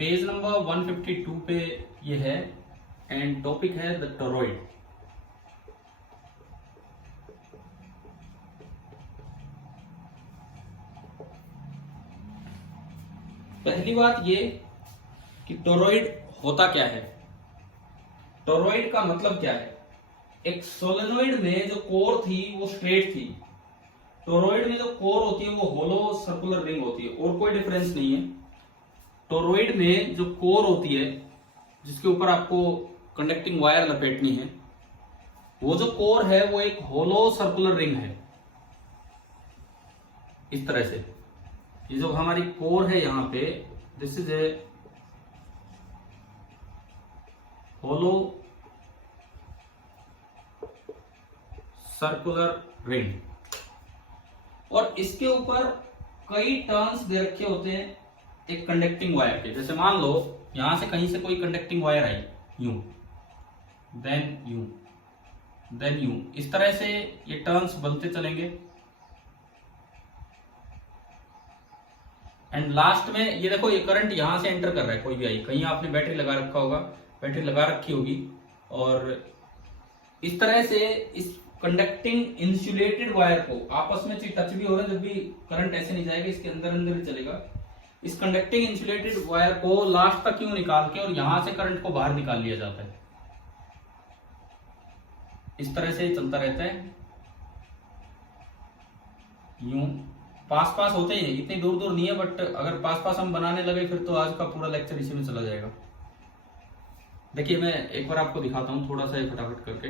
Page number 152 पे ये है एंड टॉपिक है द टोरॉइड। पहली बात ये कि टोरॉइड होता क्या है। टोरॉइड का मतलब क्या है। एक सोलेनोइड में जो कोर थी वो स्ट्रेट थी, टोरॉइड में जो कोर होती है वो होलो सर्कुलर रिंग होती है, और कोई डिफरेंस नहीं है। टोरॉइड में जो कोर होती है जिसके ऊपर आपको कंडक्टिंग वायर लपेटनी है, वो जो कोर है वो एक होलो सर्कुलर रिंग है। इस तरह से ये जो हमारी कोर है यहां पे, this is a hollow circular ring, और इसके ऊपर कई टर्न्स दे रखे होते हैं एक कंडक्टिंग वायर के। जैसे मान लो यहां से कहीं से कोई कंडक्टिंग वायर आई, यूं, देन यूं, देन यूं, इस तरह से ये टर्न्स बनते चलेंगे। एंड लास्ट में ये देखो, ये करंट यहां से एंटर कर रहा है, कोई भी आई, कहीं आपने बैटरी लगा रखा होगा, बैटरी लगा रखी होगी, और इस तरह से इस कंडक्टिंग इंसुलेटेड वायर को आपस में टच भी हो रहा है, जब भी करंट ऐसे नहीं जाएगा, इसके अंदर अंदर ही चलेगा। इस कंडक्टिंग इंसुलेटेड वायर को लास्ट तक यूं निकाल के और यहां से करंट को बाहर निकाल लिया जाता है। इस तरह से चलता रहता है, यूं पास पास होते ही, इतनी दूर दूर नहीं है, बट अगर पास पास हम बनाने लगे फिर तो आज का पूरा लेक्चर इसी में चला जाएगा। देखिए मैं एक बार आपको दिखाता हूं थोड़ा सा फटाफट करके।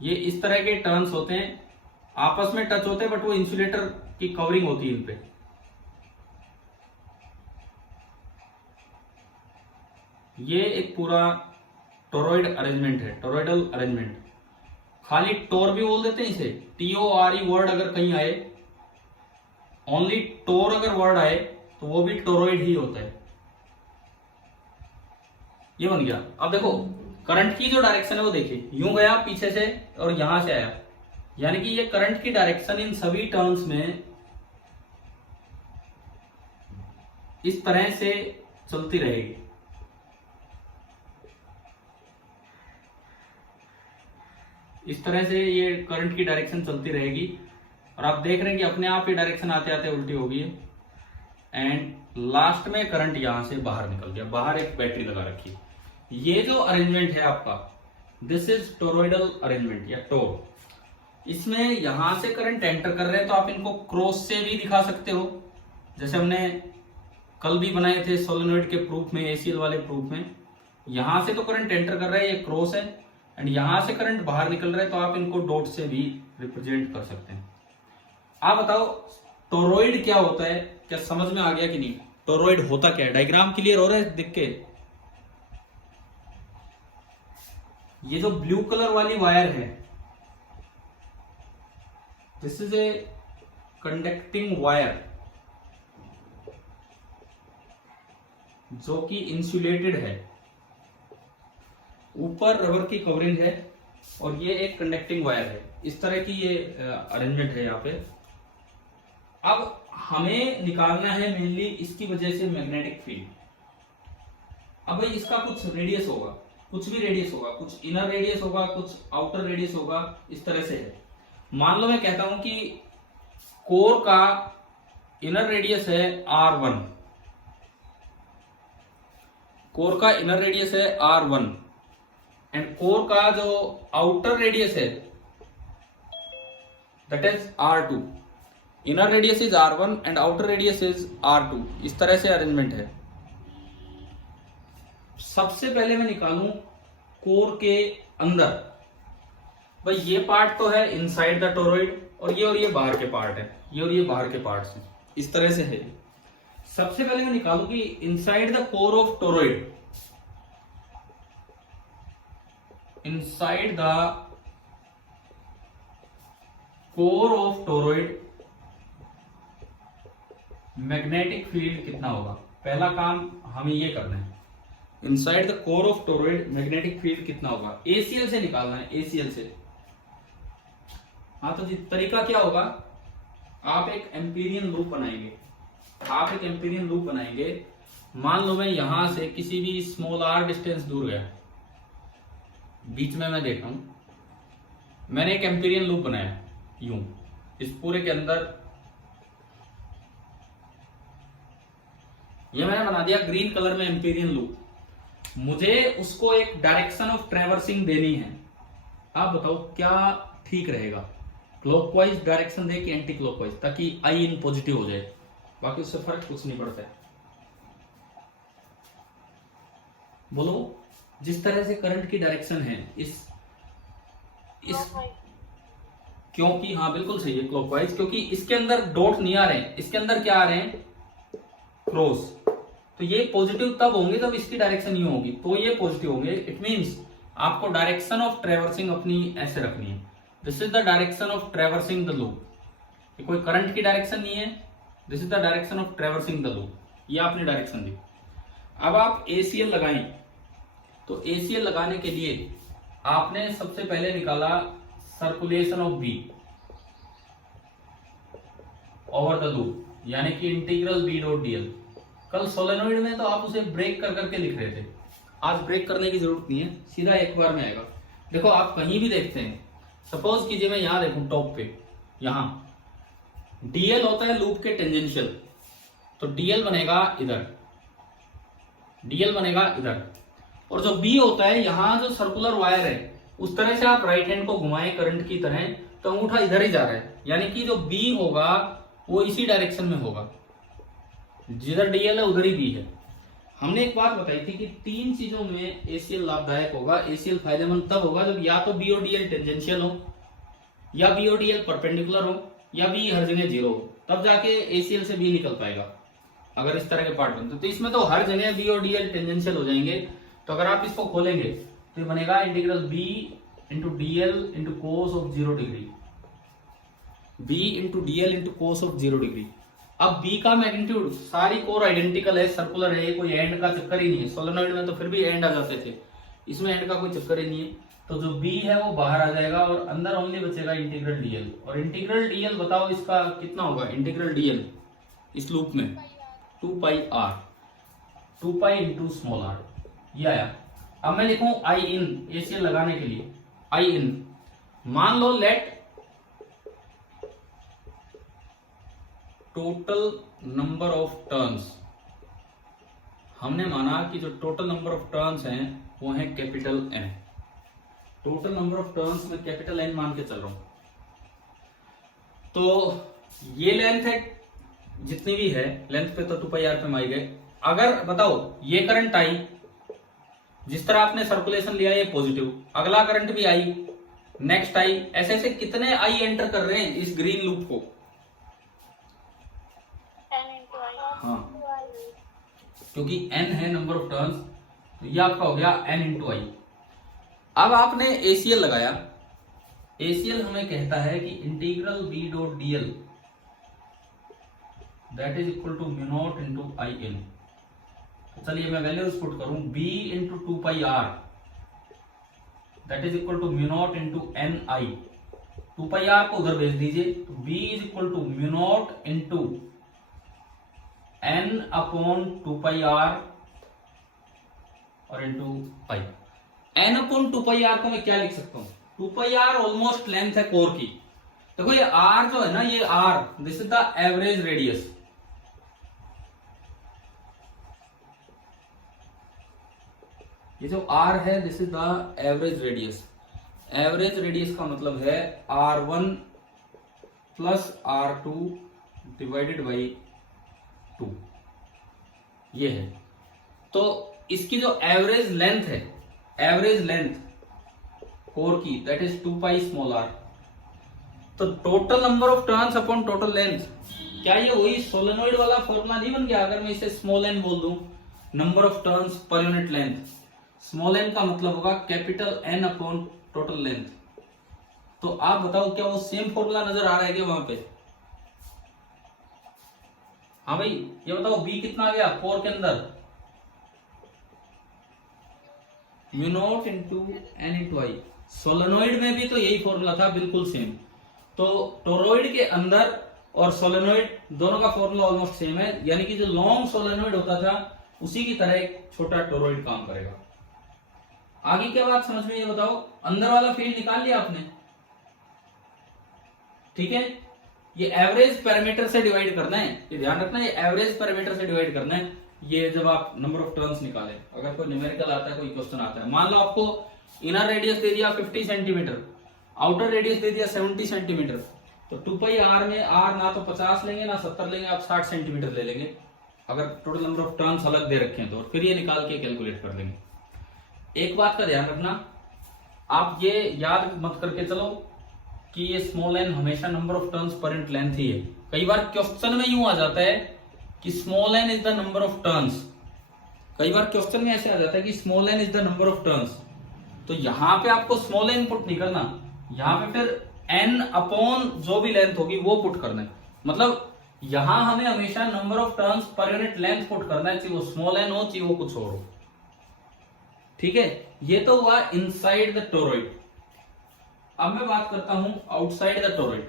ये इस तरह के टर्न्स होते हैं, आपस में टच होते हैं, बट वो इंसुलेटर की कवरिंग होती है इन पे। ये एक पूरा टोरॉइड अरेंजमेंट है, टोरॉइडल अरेंजमेंट। खाली टोर भी बोल देते हैं इसे, TORE वर्ड अगर कहीं आए, ओनली टोर अगर वर्ड आए तो वो भी टोरॉइड ही होता है। ये बन गया। अब देखो करंट की जो डायरेक्शन है वो देखिए, यूं गया पीछे से और यहां से आया, यानी कि ये करंट की डायरेक्शन इन सभी टर्न्स में इस तरह से चलती रहेगी। इस तरह से ये करंट की डायरेक्शन चलती रहेगी, और आप देख रहे हैं कि अपने आप ये डायरेक्शन आते आते उल्टी हो गई है, एंड लास्ट में करंट यहां से बाहर निकल गया, बाहर एक बैटरी लगा रखी है। ये जो अरेंजमेंट है आपका, दिस इज टोरॉइडल अरेंजमेंट या टोर। इसमें यहां से करंट एंटर कर रहे हैं तो आप इनको क्रॉस से भी दिखा सकते हो, जैसे हमने कल भी बनाए थे सोलेनोइड के प्रूफ में, ACL वाले प्रूफ में। यहां से तो करंट एंटर कर रहा है, ये क्रॉस है, एंड यहां से करंट बाहर निकल रहा है, तो आप इनको डॉट से भी रिप्रेजेंट कर सकते हैं। आप बताओ टोरॉइड क्या होता है, क्या समझ में आ गया कि नहीं? टोरॉइड होता क्या है? डायग्राम क्लियर हो रहा है देख के? ये जो ब्लू कलर वाली वायर है, this is a conducting wire जो कि इंसुलेटेड है, ऊपर रबर की कवरिंग है, और ये एक कंडक्टिंग वायर है। इस तरह की ये अरेंजमेंट है यहाँ पे। अब हमें निकालना है मेनली इसकी वजह से मैग्नेटिक फील्ड। अब भाई इसका कुछ रेडियस होगा, कुछ भी रेडियस होगा, कुछ इनर रेडियस होगा, कुछ आउटर रेडियस होगा, इस तरह से है। मान लो मैं कहता हूं कि कोर का इनर रेडियस है R1, कोर का इनर रेडियस है R1, एंड कोर का जो आउटर रेडियस है that is R2। Inner radius is R1 and outer radius is R2। इस तरह से अरेंजमेंट है। सबसे पहले मैं निकालूं कोर के अंदर, भाई ये पार्ट तो है इनसाइड द टोरॉइड, और ये बाहर के पार्ट है, ये और ये बाहर के पार्ट है, इस तरह से है। सबसे पहले मैं निकालूं कि inside the core of toroid, inside the core of toroid magnetic field कितना होगा। पहला काम हमें ये करना है, inside the core of toroid magnetic field कितना होगा, ACL से निकालना है, ACL से। हाँ तो जी तरीका क्या होगा, आप एक एम्पीरियन लूप बनाएंगे, मान लो मैं यहां से किसी भी स्मॉल आर डिस्टेंस दूर गया, बीच में मैं देख रहा हूं, मैंने एक एम्पीरियन लूप बनाया यूं, इस पूरे के अंदर ये मैंने बना दिया ग्रीन कलर में एम्पीरियन लूप। मुझे उसको एक डायरेक्शन ऑफ ट्रैवर्सिंग देनी है। आप बताओ क्या ठीक रहेगा, क्लॉकवाइज डायरेक्शन दे कि एंटी क्लॉकवाइज, ताकि आई इन पॉजिटिव हो जाए, बाकी उससे फर्क कुछ नहीं पड़ता है। बोलो, जिस तरह से करंट की डायरेक्शन है इस क्योंकि हाँ बिल्कुल सही है क्लॉकवाइज, क्योंकि इसके अंदर डॉट नहीं आ रहे हैं, इसके अंदर क्या आ रहे हैं, क्रॉस। तो ये पॉजिटिव तब होंगे जब इसकी डायरेक्शन यूं होगी, तो ये पॉजिटिव होंगे। इट मींस आपको डायरेक्शन ऑफ ट्रैवर्सिंग अपनी ऐसे रखनी है, this is the direction of traversing the loop. ये कोई करंट की डायरेक्शन नहीं है, this is the direction of traversing the loop, ये आपने डायरेक्शन दी। अब आप एसीएल लगाएं, तो एसीएल लगाने के लिए आपने सबसे पहले निकाला circulation of B over the loop, यानी कि इंटीग्रल बी डॉट डीएल। कल सोलेनोइड में तो आप उसे ब्रेक कर करके लिख रहे थे, आज ब्रेक करने की जरूरत नहीं है, सीधा एक बार में आएगा। देखो आप कहीं भी देखते हैं, सपोज कीजिए मैं यहां देखूं टॉप पे, यहां डीएल होता है लूप के टेंजेंशियल, तो डीएल बनेगा इधर, डीएल बनेगा इधर, और जो बी होता है यहां जो सर्कुलर वायर है उस तरह से आप राइट हैंड को घुमाएं करंट की तरह, तो अंगूठा इधर ही जा रहा है, यानी कि जो बी होगा वो इसी डायरेक्शन में होगा, जिधर डीएल है उधर ही बी है। हमने एक बात बताई थी कि तीन चीजों में एसीएल लाभदायक होगा, एसीएल फायदेमंद तब होगा जब या तो बी और डीएल टेंजेंशियल हो, या बी और डीएल परपेंडिकुलर हो, या बी हर जगह जीरो हो, तब जाके एसीएल से बी निकल पाएगा। अगर इस तरह के पार्ट बनते तो इसमें तो हर जगह बी और डीएल टेंजेंशियल हो जाएंगे। तो अगर आप इसको खोलेंगे तो बनेगा integral B into DL into cos of 0 degree, B into DL into cos of 0 degree. अब बी का मैग्नीट्यूड सारी कोर आइडेंटिकल है, सर्कुलर है, कोई एंड का चक्कर ही नहीं है। सोलेनोइड में तो फिर भी एंड आ जाते थे, इसमें एंड का कोई चक्कर ही नहीं है। तो जो बी है वो बाहर आ जाएगा और अंदर ओनली बचेगा इंटीग्रल डीएल। और इंटीग्रल डीएल बताओ इसका कितना होगा, इंटीग्रल डीएल इस लूप में 2 pi R, 2 pi into small R, ये आया। अब मैं लिखूं आई इन, एसीएल लगाने के लिए आई इन, मान लो let total number of turns, हमने माना कि जो टोटल नंबर ऑफ टर्न्स हैं वो है capital N. Total number of turns में कैपिटल एन मान के चल रहा हूं, तो ये लेंथ है जितनी भी है, लेंथ पे तो 2 पाई आर पे माई गए। अगर बताओ ये करंट आई, जिस तरह आपने सर्कुलेशन लिया ये पॉजिटिव, अगला करंट भी आई, नेक्स्ट आई, ऐसे ऐसे कितने आई एंटर कर रहे हैं इस ग्रीन लूप को, हाँ क्योंकि n है नंबर ऑफ टर्न्स, तो ये आपका हो गया n इंटू आई। अब आपने एसीएल लगाया, एसीएल हमें कहता है कि integral B dot DL that is equal to mu not into I in. चलिए मैं वैल्यूज पुट करूं, b into 2 pi R that is equal to mu not into N I. 2 pi R को उधर भेज दीजिए, तो b is equal to mu not into n upon 2 pi R और into pi. n upon 2 pi R को मैं क्या लिख सकता हूं, 2 पाई आर ऑलमोस्ट लेंथ है कोर की। देखो ये r जो है ना, ये r this is the average radius, ये जो r है this is the average radius. Average radius का मतलब है r1 plus r2 divided by 2, ये है। तो इसकी जो एवरेज लेंथ है, एवरेज लेंथ कोर की that is 2 pi small R. तो total number of turns upon total length, क्या ये वही सोलेनोइड वाला फॉर्मूला नहीं बन गया? अगर मैं इसे स्मॉल एन बोल दूं, नंबर ऑफ टर्न्स पर यूनिट लेंथ, स्मॉल एन का मतलब होगा capital N upon total length. तो आप बताओ क्या वो सेम फॉर्मूला नजर आ रहा है क्या वहां पे? हाँ भाई ये बताओ बी कितना आ गया कोर के अंदर, mu not into N into I. Solenoid में भी तो यही फॉर्मूला था, बिल्कुल सेम। तो टोरॉइड के अंदर और सोलेनोइड दोनों का फॉर्मूला ऑलमोस्ट सेम है, यानी कि जो लॉन्ग सोलेनोइड होता था उसी की तरह एक छोटा टोरॉइड काम करेगा। आगे क्या बात समझ में, ये बताओ, अंदर वाला फील्ड निकाल लिया आपने, ठीक है। ये एवरेज पैरामीटर से डिवाइड करना है, ये ध्यान रखना, ये एवरेज पैरामीटर से डिवाइड करना है। ये जब आप नंबर ऑफ टर्न्स निकालें, अगर कोई न्यूमेरिकल आता है, कोई क्वेश्चन आता है, मान लो आपको इनर रेडियस दे दिया 50 सेंटीमीटर, आउटर रेडियस दे दिया 70 सेंटीमीटर, तो 2πr में r ना तो 50 लेंगे ना 70 लेंगे, आप 60 सेंटीमीटर ले लेंगे, अगर टोटल नंबर ऑफ टर्न्स अलग दे रखे हैं तो, और फिर ये निकाल के कैलकुलेट कर लेंगे। एक बात का ध्यान रखना, आप ये याद मत करके चलो कि ये स्मॉल एन हमेशा नंबर ऑफ टर्न्स पर यूनिट लेंथ ही है। कई बार क्वेश्चन में यूं आ जाता है कि small N is the number of turns, कई बार क्वेश्चन में ऐसे आ जाता है कि small N is the number of turns, तो यहां पे आपको स्मॉल एन पुट नहीं करना, यहां पे फिर एन अपॉन जो भी लेंथ होगी वो पुट करना है। मतलब यहां हमें हमेशा नंबर ऑफ टर्न्स पर यूनिट लेंथ पुट करना है, चाहे वो स्मॉल एन हो चाहे वो कुछ और हो, ठीक है। ये तो हुआ इनसाइड द टोरॉइड। अब मैं बात करता हूं आउटसाइड द टोरॉइड।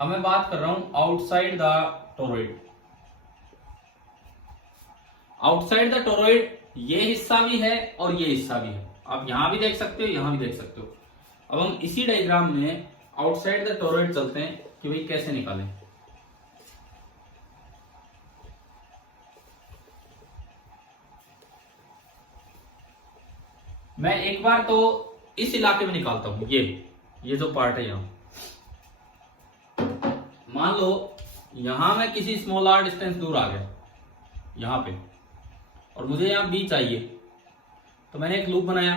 अब मैं बात कर रहा हूं outside the toroid. Outside the toroid ये हिस्सा भी है और ये हिस्सा भी है, आप यहां भी देख सकते हो, यहां भी देख सकते हो। अब हम इसी डायग्राम में आउटसाइड द टोरॉइड चलते हैं कि भाई कैसे निकालें। मैं एक बार तो इस इलाके में निकालता हूं, ये जो पार्ट है यहां, मान लो यहां मैं किसी स्मॉल आर डिस्टेंस दूर आ गया यहां पे, और मुझे यहां बी चाहिए, तो मैंने एक लूप बनाया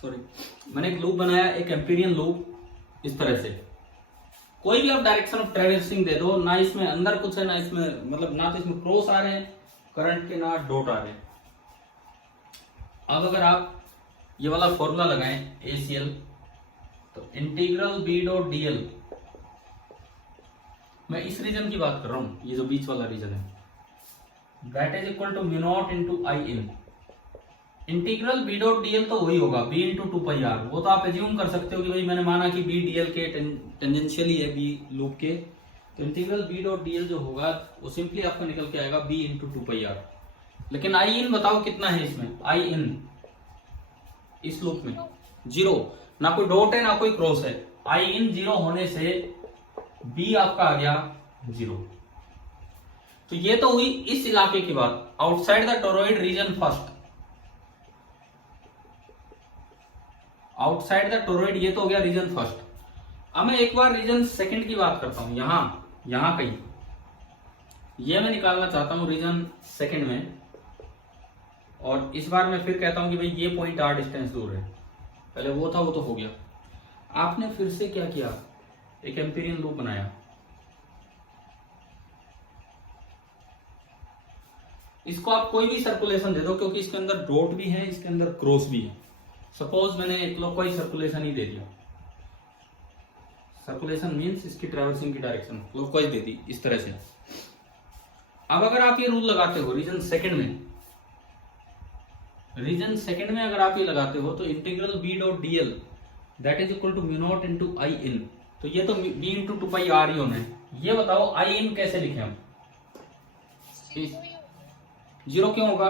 सॉरी, मैंने एक लूप बनाया, एक एम्पीरियन लूप इस तरह से। कोई भी आप डायरेक्शन ऑफ ट्रेवर्सिंग दे दो, ना इसमें अंदर कुछ है ना इसमें, मतलब ना तो इसमें क्रॉस आ रहे हैं करंट के, ना डॉट आ रहे हैं। अब अगर आप ये वाला फॉर्मूला लगाएं ACL, तो इंटीग्रल B डॉट DL, मैं इस रीजन की बात कर रहा हूं, ये जो बीच वाला रीजन है, that is equal to mu not into I in. Integral B dot DL तो वही होगा B इंटू 2πr, वो तो आप एज्यूम कर सकते हो कि भाई मैंने माना कि B DL के टेंजेंशियली है B लूप के, तो इंटीग्रल B डॉट DL जो होगा वो सिंपली आपको निकल के आएगा B इंटू 2πr। लेकिन आई इन बताओ कितना है इसमें, आई इन इस लूप में 0, ना कोई डॉट है ना कोई क्रॉस है, आई इन 0 होने से B आपका आ गया 0। तो ये तो हुई इस इलाके की बात, outside the toroid region first. Outside the toroid ये तो हो गया रीजन फर्स्ट। अब मैं एक बार रीजन सेकंड की बात करता हूं, यहां कहीं ये मैं निकालना चाहता हूं रीजन सेकंड में, और इस बार मैं फिर कहता हूं कि भाई ये पॉइंट r डिस्टेंस दूर है, पहले वो था वो तो हो गया। आपने फिर से क्या किया, एक एम्पीरियन लूप बनाया, इसको आप कोई भी सर्कुलेशन दे दो, क्योंकि इसके अंदर डॉट भी है, इसके अंदर क्रॉस भी है। सपोज मैंने क्लॉकवाइज सर्कुलेशन ही दे दिया, सर्कुलेशन मींस इसकी ट्रैवर्सिंग की डायरेक्शन क्लॉकवाइज दे दी इस तरह से। अब अगर आप ये रूल लगाते हो रीजन सेकंड में अगर आप ये लगाते हो, तो integral B dot DL that is equal to mu not into I in, तो ये तो B इंटू 2πr ही होना है। ये बताओ आई इन कैसे लिखे हम, 0 क्यों होगा,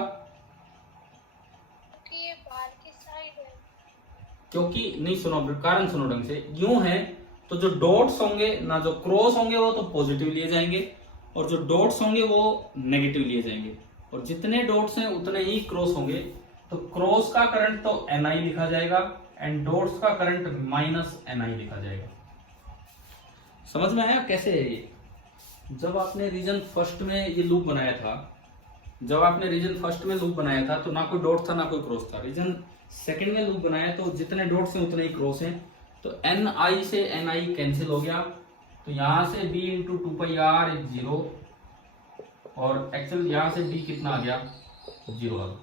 क्योंकि नहीं, सुनो कारण सुनो ढंग से, यूं है तो जो डॉट्स होंगे ना जो क्रॉस होंगे वो तो पॉजिटिव लिए जाएंगे, और जो डॉट्स होंगे वो नेगेटिव लिए जाएंगे, और जितने डॉट्स हैं उतने ही क्रॉस होंगे। तो क्रॉस का करंट तो Ni लिखा जाएगा एंड डॉट्स का करंट माइनस Ni लिखा जाएगा। समझ में आया कैसे है ये? जब आपने रीजन फर्स्ट में ये लूप बनाया था, तो ना कोई डॉट था ना कोई क्रॉस था। रीजन सेकंड में लूप बनाया तो जितने डॉट्स हैं उतने ही क्रॉस हैं, तो Ni से Ni कैंसिल हो गया, तो यहां से B इंटू 2πr 0, और एक्चुअल यहां से B कितना आ गया 0 आ गया।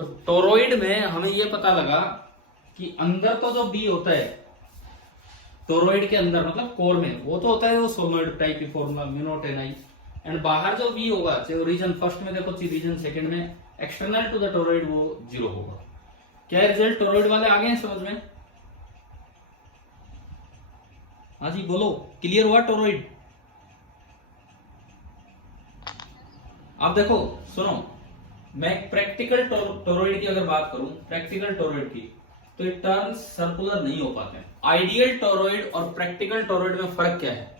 तो टोरॉइड में हमें यह पता लगा कि अंदर तो जो B होता है टोरॉइड के अंदर, मतलब कोर में, वो तो होता है वो सोलनॉइड टाइप की formula mu naught Ni, and बाहर जो B होगा, चाहे रीजन फर्स्ट में देखो चाहे रीजन सेकंड में, एक्सटर्नल टू द टोरॉइड वो 0 होगा। क्या रिजल्ट टोरॉइड वाले आ गए हैं समझ में? हाँ जी बोलो, क्लियर हुआ टोरॉइड? अब देखो सुनो, मैं प्रैक्टिकल टोरॉइड की अगर बात करूं, प्रैक्टिकल टोरॉइड की, तो ये टर्न्स सर्कुलर नहीं हो पाते हैं। आइडियल टोरॉइड और प्रैक्टिकल टोरॉइड में फर्क क्या है?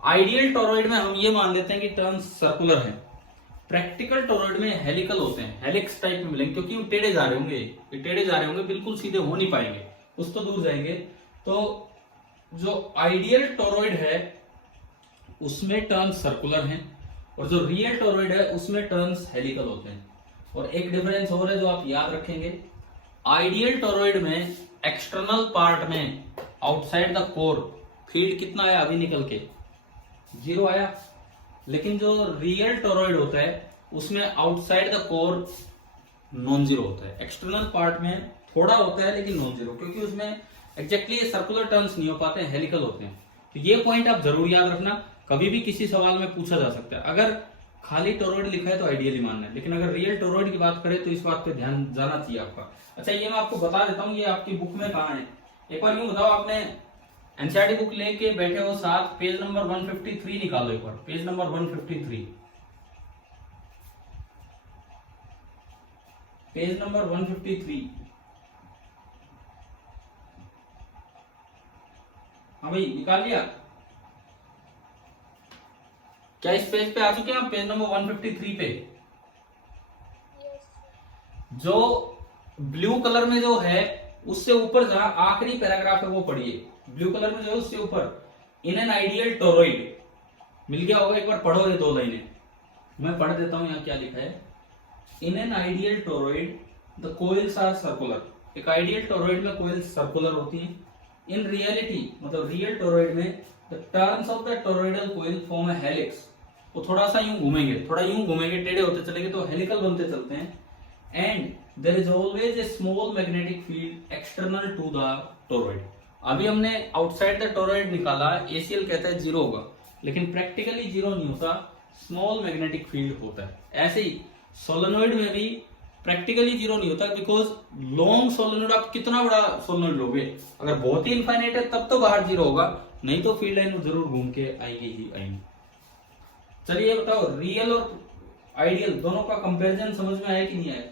आइडियल टोरॉइड में हम ये मान लेते हैं कि टर्न्स सर्कुलर हैं, प्रैक्टिकल टोरॉइड में हेलिकल होते हैं, हेलिक्स टाइप में मिलेंगे, क्योंकि वो टेढ़े जा रहे होंगे, ये टेढ़े जा रहे होंगे, बिल्कुल सीधे हो नहीं पाएंगे, कुछ तो दूर जाएंगे। तो जो आइडियल टोरॉइड है उसमें टर्न्स सर्कुलर हैं, और जो रियल टोरॉइड है उसमें टर्न्स हेलिकल होते हैं। और एक डिफरेंस और है जो आप याद रखेंगे, आइडियल टोरॉइड में एक्सटर्नल पार्ट में आउटसाइड द कोर फील्ड कितना आया अभी निकल के? 0 आया। लेकिन जो रियल टोरॉइड होता है उसमें outside the core non zero होता है, एक्सटर्नल पार्ट में थोड़ा होता है लेकिन नॉन जीरो, क्योंकि उसमें एग्जैक्टली सर्कुलर टर्न्स नहीं हो पाते हैं, हेलिकल होते हैं। तो ये पॉइंट आप जरूर याद रखना, कभी भी किसी सवाल में पूछा जा सकता है। अगर खाली टोरॉइड लिखा है तो आइडियली मानना है, लेकिन अगर रियल टोरॉइड की बात करें तो इस बात पे ध्यान जाना चाहिए आपका। अच्छा ये मैं आपको बता देता हूँ, ये आपकी बुक में कहाँ है, एक बार यूं बताओ, आपने एनसीईआरटी बुक लेके बैठे हो साथ, पेज नंबर 153 निकालो एक बार, पेज नंबर 153, पेज नंबर 153। हाँ भाई निकाल लिया? क्या इस पेज पे आ चुके हैं आप, पेज नंबर 153 पे? जो ब्लू कलर में जो है उससे ऊपर जहां आखिरी पैराग्राफ है वो पढ़िए, ब्लू कलर में जो है उससे ऊपर, इन एन आइडियल टोरॉइड, मिल गया होगा, एक बार पढ़ो ये 2 लाइनें, मैं पढ़ देता हूं यहाँ क्या लिखा है। In an ideal toroid the coils are circular, एक आइडियल टोरॉइड में कोइल्स सर्कुलर होती हैं। इन रियलिटी मतलब रियल टोरॉइड में the turns of the toroidal coil form a helix, वो थोड़ा सा यूं घूमेंगे, थोड़ा यूं घूमेंगे, टेढ़े होते चलेंगे तो हेलिकल बनते चलते हैं। And there is always a small magnetic field external to the toroid. अभी हमने आउटसाइड द टोरॉइड निकाला, एसीएल कहता है 0 होगा, लेकिन प्रैक्टिकली 0 नहीं होता, स्मॉल मैग्नेटिक फील्ड होता है। ऐसे ही सोलेनोइड में भी प्रैक्टिकली 0 नहीं होता, बिकॉज लॉन्ग सोलेनोइड, आप कितना बड़ा सोलेनोइड लोगे, अगर बहुत ही इनफाइनाइट है तब तो बाहर 0 होगा, नहीं तो फील्ड लाइन जरूर घूम के आएगी ही आएगी। चलिए बताओ, रियल और आइडियल दोनों का कंपैरिजन समझ में आया कि नहीं आया?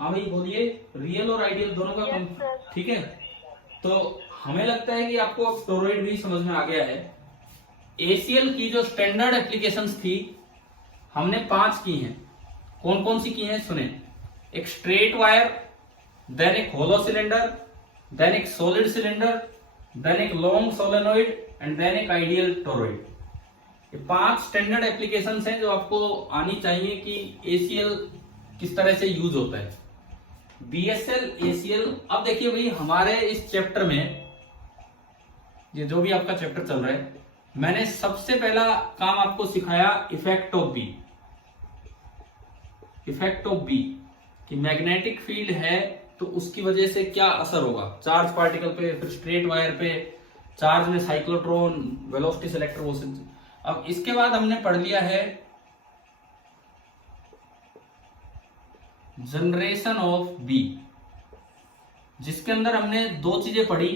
हाँ भाई बोलिए, रियल और आइडियल दोनों का ठीक है। तो हमें लगता है कि आपको टोरॉइड भी समझ में आ गया है। एसीएल की जो स्टैंडर्ड एप्लीकेशंस थी हमने 5 की हैं। कौन कौन सी की हैं सुने, एक स्ट्रेट वायर, देन एक होलो सिलेंडर, देन एक सॉलिड सिलेंडर, देन एक लॉन्ग सोलेनोइड एंड देन एक आइडियल टोरॉइड। ये 5 स्टैंडर्ड एप्लीकेशंस हैं जो आपको आनी चाहिए कि एसीएल किस तरह से यूज होता है। बीएसएल, एसीएल, अब देखिए भाई हमारे इस चैप्टर में, ये जो भी आपका चैप्टर चल रहा है, मैंने सबसे पहला काम आपको सिखाया effect of B, effect of B, कि मैग्नेटिक फील्ड है तो उसकी वजह से क्या असर होगा चार्ज पार्टिकल पे, फिर स्ट्रेट वायर पे, चार्ज में साइक्लोट्रॉन, वेलोसिटी सेलेक्टर, वो सब। अब इसके बाद हमने पढ़ लिया है जनरेशन ऑफ बी, जिसके अंदर हमने 2 चीजें पढ़ी,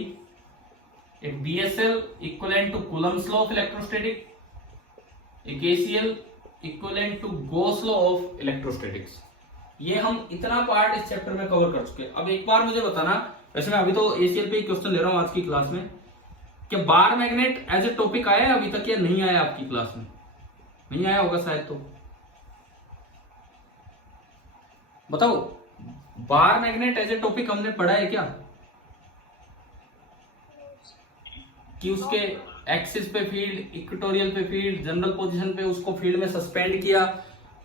एक BSL equivalent to Coulomb's law of electrostatic, एक ACL equivalent to Gauss law of electrostatics. ये हम इतना पार्ट इस चैप्टर में कवर कर चुके हैं। अब एक बार मुझे बताना, वैसे मैं अभी तो एसीएल पे क्वेश्चन ले रहा हूं आज की क्लास में, कि bar magnet as a topic आया है अभी तक या नहीं आया आपकी क्लास में? नहीं आया होगा शायद, तो बताओ, bar magnet as a topic हमने पढ़ा है क्या? कि उसके एक्सिस पे फील्ड, इक्वेटोरियल पे फील्ड, जनरल पोजीशन पे उसको फील्ड में सस्पेंड किया,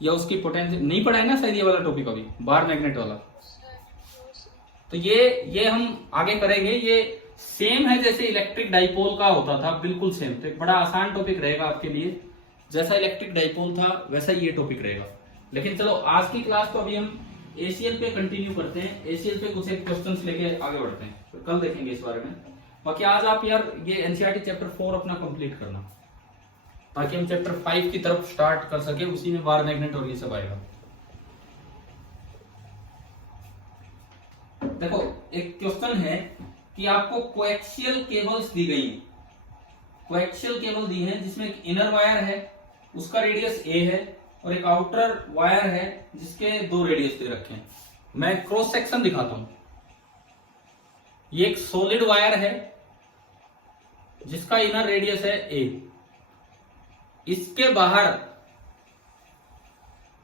या उसकी पोटेंशियल, नहीं पढ़ा है ना शायद ये वाला टॉपिक अभी, बार मैग्नेट वाला। तो ये हम आगे करेंगे। ये सेम है जैसे इलेक्ट्रिक डाइपोल का होता था, बिल्कुल सेम। तो एक बड़ा आसान टॉपिक रहेगा आपके लिए, जैसा इलेक्ट्रिक डाइपोल था वैसा ये टॉपिक रहेगा। लेकिन चलो आज की क्लास तो अभी हम एसीएल पे कंटिन्यू करते हैं, एसीएल पे कुछ एक क्वेश्चंस लेके आगे बढ़ते हैं, तो कल देखेंगे इस बारे में। बाकी आज आप यार ये एनसीईआरटी चैप्टर 4 अपना कंप्लीट करना, ताकि हम चैप्टर 5 की तरफ स्टार्ट कर सके, उसी में बार मैग्नेट और ये सब आएगा। देखो एक क्वेश्चन है कि आपको कोएक्सियल केबल्स दी गई हैं, कोएक्सियल केबल दी है जिसमें एक इनर वायर है, उसका रेडियस ए है, और एक आउटर वायर है जिसके 2 रेडियस दे रखे हैं। मैं क्रॉस सेक्शन दिखाता हूं। ये एक सॉलिड वायर है जिसका इनर रेडियस है ए। इसके बाहर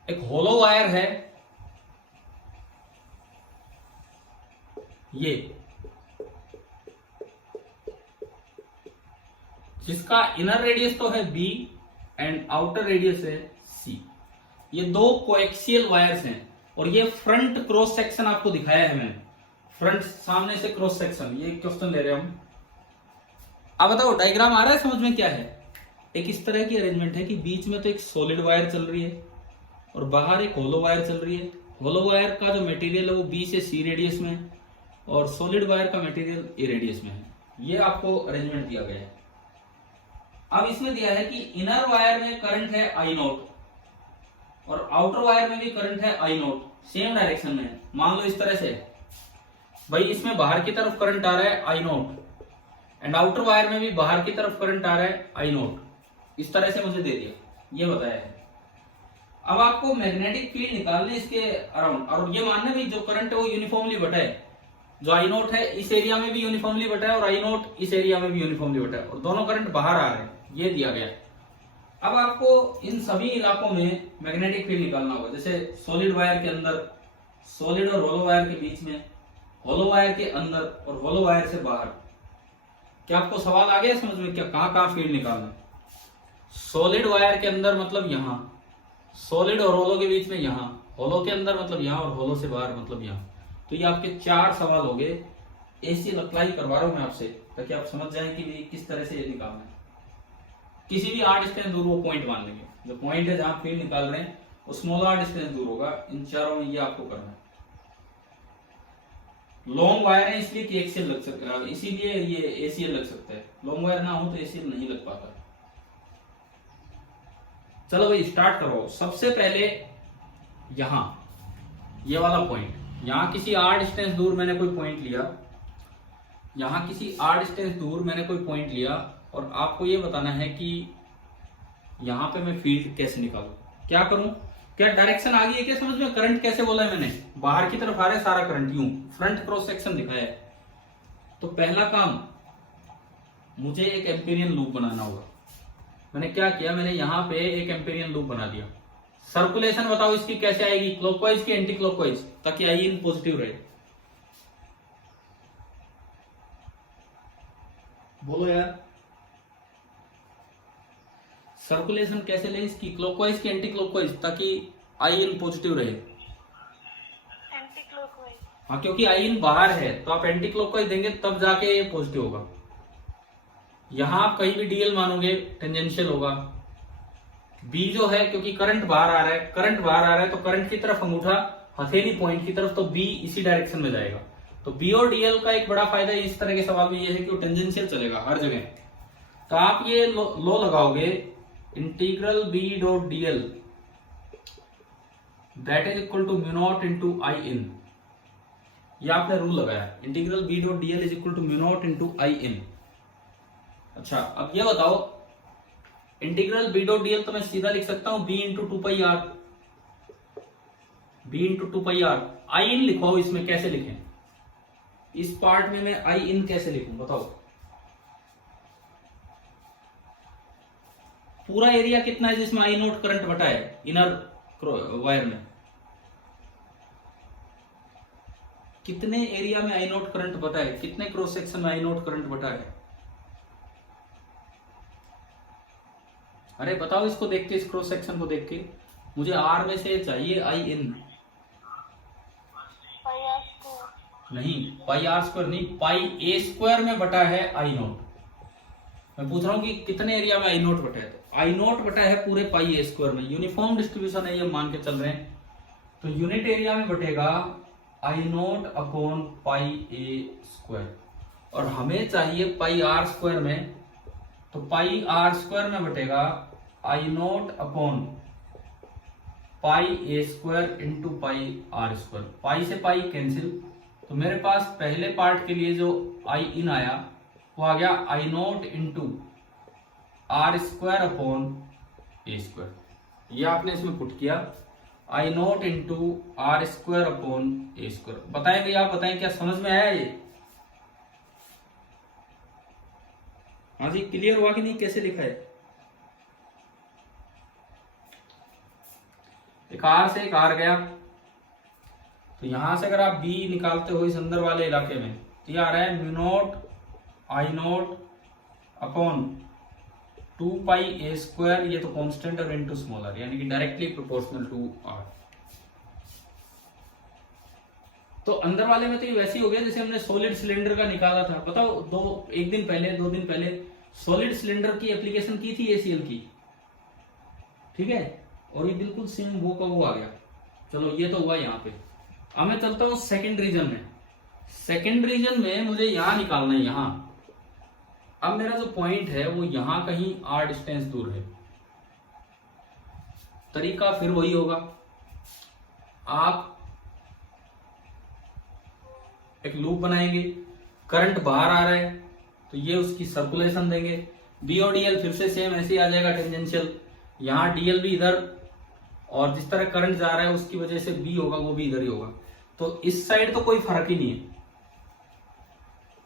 एक होलो वायर है, ये, जिसका इनर रेडियस तो है बी एंड आउटर रेडियस है सी। ये 2 कोएक्सियल वायर्स हैं और ये फ्रंट क्रॉस सेक्शन आपको दिखाया है मैंने, फ्रंट सामने से क्रॉस सेक्शन। ये क्वेश्चन ले रहे हैं हम। अब बताओ डायग्राम आ रहा है समझ में क्या है? एक इस तरह की अरेंजमेंट है कि बीच में तो एक सॉलिड वायर चल रही है और बाहर एक होलो वायर चल रही है। होलो वायर का जो मटेरियल है वो बी से सी रेडियस में है और सॉलिड वायर का मटेरियल ए रेडियस में है। ये आपको अरेंजमेंट दिया गया है। अब इसमें दिया है कि इनर वायर में करंट है आई नोट और आउटर वायर में भी करंट है आई नोट, सेम डायरेक्शन में। मान लो इस तरह से भाई, इसमें बाहर की तरफ करंट आ रहा है I note and outer wire में भी बाहर की तरफ करंट आ रहा है आई नोट। इस तरह से मुझे दे दिया, ये बताया है। अब आपको मैग्नेटिक फील्ड निकालने इसके अराउंड, और ये मानना भी जो करंट है वो यूनिफॉर्मली बटा है। जो आई नोट है इस एरिया में भी यूनिफॉर्मली बटा है और आई नोट इस एरिया में भी यूनिफॉर्मली बटा है और दोनों करंट बाहर आ रहे हैं, ये दिया गया है। अब आपको इन सभी इलाकों में मैग्नेटिक फील्ड निकालना होगा। जैसे सॉलिड वायर के अंदर, सॉलिड और होलो वायर के बीच में, होलो वायर के अंदर और होलो वायर से बाहर। क्या आपको सवाल आ गया समझ में? क्या कहां फील्ड निकालना? सॉलिड वायर के अंदर मतलब यहां, सॉलिड और होलो के बीच में यहां, होलो के अंदर मतलब यहां और होलो से बाहर मतलब यहां। तो ये आपके 4 सवाल हो गए। ऐसी अप्लाई करवा रहा हूं मैं आपसे ताकि आप समझ जाएं कि किस तरह से ये निकालना है। किसी भी r डिस्टेंस दूर वो पॉइंट मान लेंगे, जो पॉइंट है जहां फील्ड निकाल रहे हैं वो स्मॉल r डिस्टेंस दूर होगा। इन चारों में ये आपको करना है। लॉन्ग वायर है इसलिए कि एक्सियल लग सकता है, इसीलिए ये एसीएल लग सकता है। लॉन्ग वायर ना हो तो एसीएल नहीं लग पाता। चलो भाई स्टार्ट करो। सबसे पहले यहां ये वाला पॉइंट, यहां किसी r डिस्टेंस दूर मैंने कोई पॉइंट लिया, यहां किसी r डिस्टेंस दूर मैंने कोई पॉइंट लिया और आपको ये बताना है कि यहां पे मैं फील्ड कैसे निकालूं। क्या करूं? क्या डायरेक्शन आ गई है क्या समझ में? करंट कैसे बोला है मैंने? बाहर की तरफ आ रहा है सारा करंट, यूं फ्रंट क्रॉस सेक्शन दिखाया है। तो पहला काम, मुझे एक एम्पीरियन लूप बनाना होगा। मैंने क्या किया, मैंने यहां पे एक एम्पीरियन लूप बना दिया। सर्कुलेशन बताओ इसकी कैसे आएगी, क्लॉकवाइज की एंटी क्लॉकवाइज, ताकि आई इन पॉजिटिव रहे। बोलो यार, सर्कुलेशन कैसे लें इसकी, क्लॉकवाइज की एंटी क्लॉकवाइज, ताकि आई इन पॉजिटिव रहे। Anti clockwise. हाँ, क्योंकि आई इन बाहर है तो आप एंटी क्लॉकवाइज देंगे तब जाके ये पॉजिटिव होगा। यहां आप कहीं भी डीएल मानोगे टेंजेंशियल होगा। बी जो है, क्योंकि करंट बाहर आ रहा है, करंट बाहर आ रहा है तो करंट की तरफ अंगूठा हथेली पॉइंट की तरफ, तो बी इसी डायरेक्शन में जाएगा। तो बी और डीएल का एक बड़ा फायदा इस तरह के सवाल में ये है कि वो टेंजेंशियल चलेगा हर जगह। तो आप ये लो लगाओगे, integral B dot DL that is equal to mu not into I in. ये आपने रूल लगाया, integral B dot dl is equal to mu not into I in. अच्छा, अब ये बताओ, इंटीग्रल बी डॉट डीएल तो मैं सीधा लिख सकता हूं B into 2 pi R, B into 2 pi R. I in लिखो, इसमें कैसे लिखें? इस पार्ट में मैं आई इन कैसे लिखूं बताओ? पूरा एरिया कितना है जिसमें आई नोट करंट बटा है इनर वायर में? कितने एरिया में आई नोट करंट बटा है? कितने क्रॉस सेक्शन में आई नोट करंट बटा है? अरे बताओ इसको देख के, इस क्रॉस सेक्शन को देख के। मुझे आर में से चाहिए आई इन। नहीं, पाई आर स्क्वायर नहीं, पाई ए स्क्वायर में बटा है आई नोट। मैं पूछ रहा हूं कि कितने एरिया में आई नोट बटा है। तो आई नोट बटा है पूरे पाई ए स्क्वायर में। यूनिफॉर्म डिस्ट्रीब्यूशन है ये मान के चल रहे हैं, तो यूनिट एरिया में बटेगा I note upon pi A square. और हमें चाहिए पाई आर स्क्वायर में, तो पाई आर स्क्वायर में बटेगा I note upon pi A square into pi R square. Pi से पाई कैंसिल, तो मेरे पास पहले पार्ट के लिए जो आई इन आया वो आ गया I note into R square upon A square. ये आपने इसमें पुट किया I note into R square upon A square. बताएंगे आप, बताएं क्या समझ में आया ये? हाँ जी, क्लियर हुआ कि नहीं? कैसे लिखा है? एक आर से एक आर गया, तो यहां से अगर आप बी निकालते हो इस अंदर वाले इलाके में, तो ये आ रहा है mu not I note upon 2 pi A square, ये तो कांस्टेंट और इनटू स्मॉल आर, यानी कि डायरेक्टली प्रोपोर्शनल टू आर। तो अंदर वाले में तो ये वैसे ही हो गया जैसे हमने सॉलिड सिलेंडर का निकाला था। बताओ, दो दिन पहले सॉलिड सिलेंडर की एप्लीकेशन की थी एसीएल की, ठीक है, और ये बिल्कुल सेम वो का वो आ गया। चलो ये तो हुआ यहाँ पे। अब मैं चलता हूं सेकंड रीजन में। सेकंड रीजन में मुझे यहां निकालना है, यहां। अब मेरा जो पॉइंट है वो यहां कहीं आर डिस्टेंस दूर है। तरीका फिर वही होगा, आप एक लूप बनाएंगे, करंट बाहर आ रहा है तो ये उसकी सर्कुलेशन देंगे। बी और डीएल फिर से सेम ऐसे ही आ जाएगा टेंजेंशियल, यहां डीएल भी इधर, और जिस तरह करंट जा रहा है उसकी वजह से बी होगा वो भी इधर ही होगा। तो इस साइड तो कोई फर्क ही नहीं है।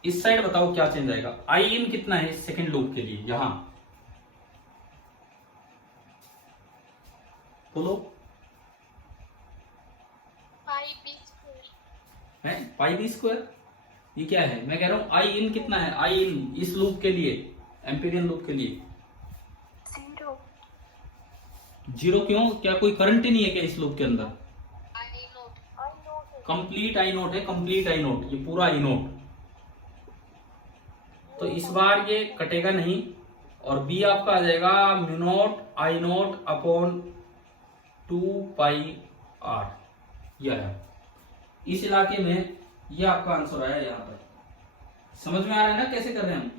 इस साइड बताओ क्या चेंज आएगा? आई इन कितना है सेकंड लूप के लिए? यहां बोलो, पाई बी स्क्वायर। है पाई बी स्क्वायर। ये क्या है? मैं कह रहा हूं आई इन कितना है? आई इन इस लूप के लिए, एम्पीरियन लूप के लिए 0। 0 क्यों? क्या कोई करंट ही नहीं है क्या इस लूप के अंदर? आई नोट कंप्लीट आई नोट है, कंप्लीट आई नोट, ये पूरा आई नोट। तो इस बार ये कटेगा नहीं, और बी आपका आ जाएगा mu not I note upon 2 pi R. ये आया इस इलाके में, ये आपका आंसर आया यहां पर। समझ में आ रहा है ना कैसे कर रहे हैं हम?